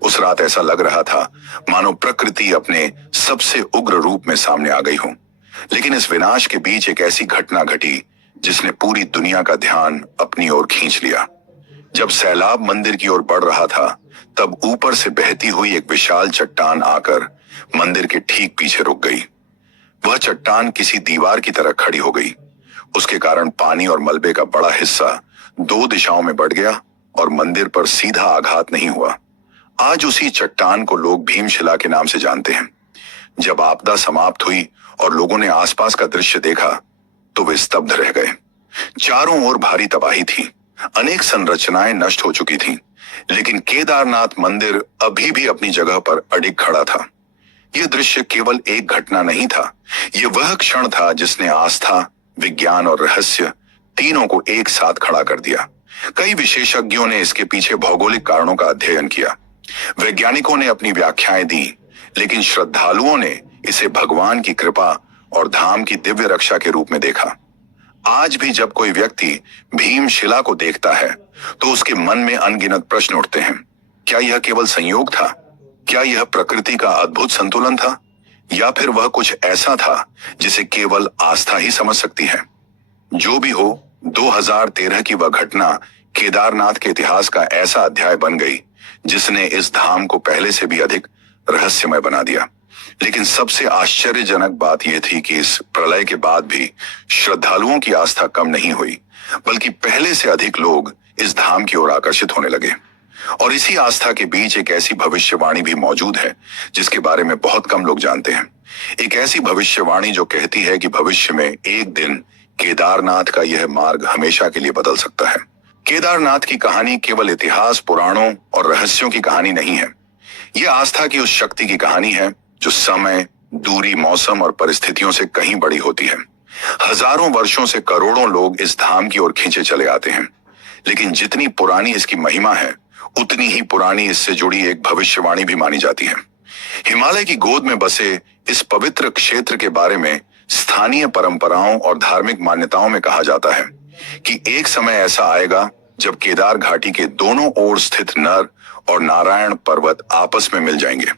उस रात ऐसा लग रहा था मानो प्रकृति अपने सबसे उग्र रूप में सामने आ गई हो। लेकिन इस विनाश के बीच एक ऐसी घटना घटी जिसने पूरी दुनिया का ध्यान अपनी ओर खींच लिया। जब सैलाब मंदिर की ओर बढ़ रहा था, तब ऊपर से बहती हुई एक विशाल चट्टान आकर मंदिर के ठीक पीछे रुक गई। वह चट्टान किसी दीवार की तरह खड़ी हो गई। उसके कारण पानी और मलबे का बड़ा हिस्सा 2 दिशाओं में बढ़ गया और मंदिर पर सीधा आघात नहीं हुआ। आज उसी चट्टान को लोग भीमशिला के नाम से जानते हैं। जब आपदा समाप्त हुई और लोगों ने आसपास का दृश्य देखा, तो वे स्तब्ध रह गए। चारों ओर भारी तबाही थी, अनेक संरचनाएं नष्ट हो चुकी थीं, लेकिन केदारनाथ मंदिर अभी भी अपनी जगह पर अडिग खड़ा था। यह दृश्य केवल एक घटना नहीं था, यह वह क्षण था जिसने आस्था, विज्ञान और रहस्य तीनों को एक साथ खड़ा कर दिया। कई विशेषज्ञों ने इसके पीछे भौगोलिक कारणों का अध्ययन किया, वैज्ञानिकों ने अपनी व्याख्याएं दी, लेकिन श्रद्धालुओं ने इसे भगवान की कृपा और धाम की दिव्य रक्षा के रूप में देखा। आज भी जब कोई व्यक्ति भीमशिला को देखता है तो उसके मन में अनगिनत प्रश्न उठते हैं। क्या यह केवल संयोग था? क्या यह प्रकृति का अद्भुत संतुलन था? या फिर वह कुछ ऐसा था जिसे केवल आस्था ही समझ सकती है? जो भी हो, 2013 की वह घटना केदारनाथ के इतिहास का ऐसा अध्याय बन गई जिसने इस धाम को पहले से भी अधिक रहस्यमय बना दिया। लेकिन सबसे आश्चर्यजनक बात यह थी कि इस प्रलय के बाद भी श्रद्धालुओं की आस्था कम नहीं हुई, बल्कि पहले से अधिक लोग इस धाम की ओर आकर्षित होने लगे। और इसी आस्था के बीच एक ऐसी भविष्यवाणी भी मौजूद है जिसके बारे में बहुत कम लोग जानते हैं। एक ऐसी भविष्यवाणी जो कहती है कि भविष्य में एक दिन केदारनाथ का यह मार्ग हमेशा के लिए बदल सकता है। केदारनाथ की कहानी केवल इतिहास, पुराणों और रहस्यों की कहानी नहीं है। यह आस्था की उस शक्ति की कहानी है जो समय, दूरी, मौसम और परिस्थितियों से कहीं बड़ी होती है। हजारों वर्षों से करोड़ों लोग इस धाम की ओर खींचे चले आते हैं, लेकिन जितनी पुरानी इसकी महिमा है, उतनी ही पुरानी इससे जुड़ी एक भविष्यवाणी भी मानी जाती है। हिमालय की गोद में बसे इस पवित्र क्षेत्र के बारे में स्थानीय परंपराओं और धार्मिक मान्यताओं में कहा जाता है कि एक समय ऐसा आएगा जब केदार घाटी के दोनों ओर स्थित नर और नारायण पर्वत आपस में मिल जाएंगे।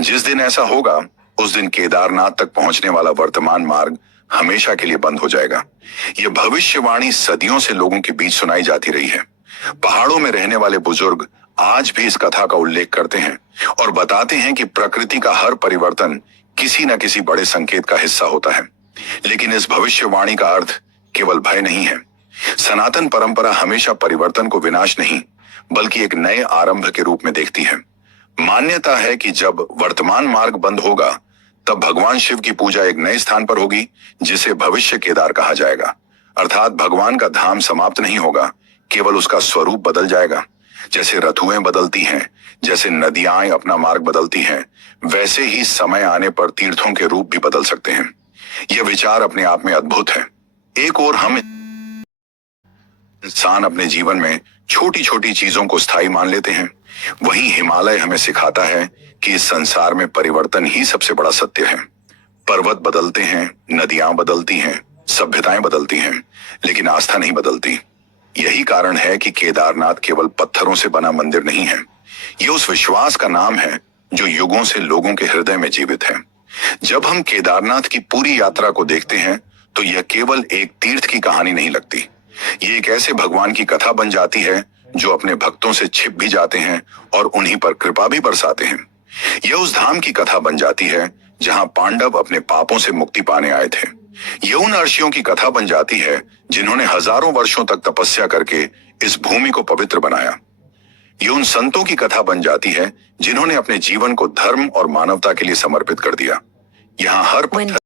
जिस दिन ऐसा होगा, उस दिन केदारनाथ तक पहुंचने वाला वर्तमान मार्ग हमेशा के लिए बंद हो जाएगा। यह भविष्यवाणी सदियों से लोगों के बीच सुनाई जाती रही है। पहाड़ों में रहने वाले बुजुर्ग आज भी इस कथा का उल्लेख करते हैं और बताते हैं कि प्रकृति का हर परिवर्तन किसी न किसी बड़े संकेत का हिस्सा होता है। लेकिन इस भविष्यवाणी का अर्थ केवल भय नहीं है। सनातन परंपरा हमेशा परिवर्तन को विनाश नहीं, बल्कि एक नए आरंभ के रूप में देखती है। मान्यता है कि जब वर्तमान मार्ग बंद होगा, तब भगवान शिव की पूजा एक नए स्थान पर होगी जिसे भविष्य केदार कहा जाएगा। अर्थात भगवान का धाम समाप्त नहीं होगा, केवल उसका स्वरूप बदल जाएगा। जैसे ऋतुएं बदलती हैं, जैसे नदियां अपना मार्ग बदलती हैं, वैसे ही समय आने पर तीर्थों के रूप भी बदल सकते हैं। यह विचार अपने आप में अद्भुत है। एक ओर हम इंसान अपने जीवन में छोटी छोटी चीजों को स्थायी मान लेते हैं, वहीं हिमालय हमें सिखाता है कि इस संसार में परिवर्तन ही सबसे बड़ा सत्य है। पर्वत बदलते हैं, नदियां बदलती हैं, सभ्यताएं बदलती हैं, लेकिन आस्था नहीं बदलती। यही कारण है कि केदारनाथ केवल पत्थरों से बना मंदिर नहीं है। यह उस विश्वास का नाम है जो युगों से लोगों के हृदय में जीवित है। जब हम केदारनाथ की पूरी यात्रा को देखते हैं, तो यह केवल एक तीर्थ की कहानी नहीं लगती। ये एक ऐसे भगवान की कथा बन जाती है जो अपने भक्तों से छिप भी जाते हैं और उन्हीं पर कृपा भी बरसाते हैं। यह उस धाम की कथा बन जाती है जहां पांडव अपने पापों से मुक्ति पाने आए थे। यह उन ऋषियों की कथा बन जाती है जिन्होंने हजारों वर्षों तक तपस्या करके इस भूमि को पवित्र बनाया। यह उन संतों की कथा बन जाती है जिन्होंने अपने जीवन को धर्म और मानवता के लिए समर्पित कर दिया। यहाँ हर पत्थर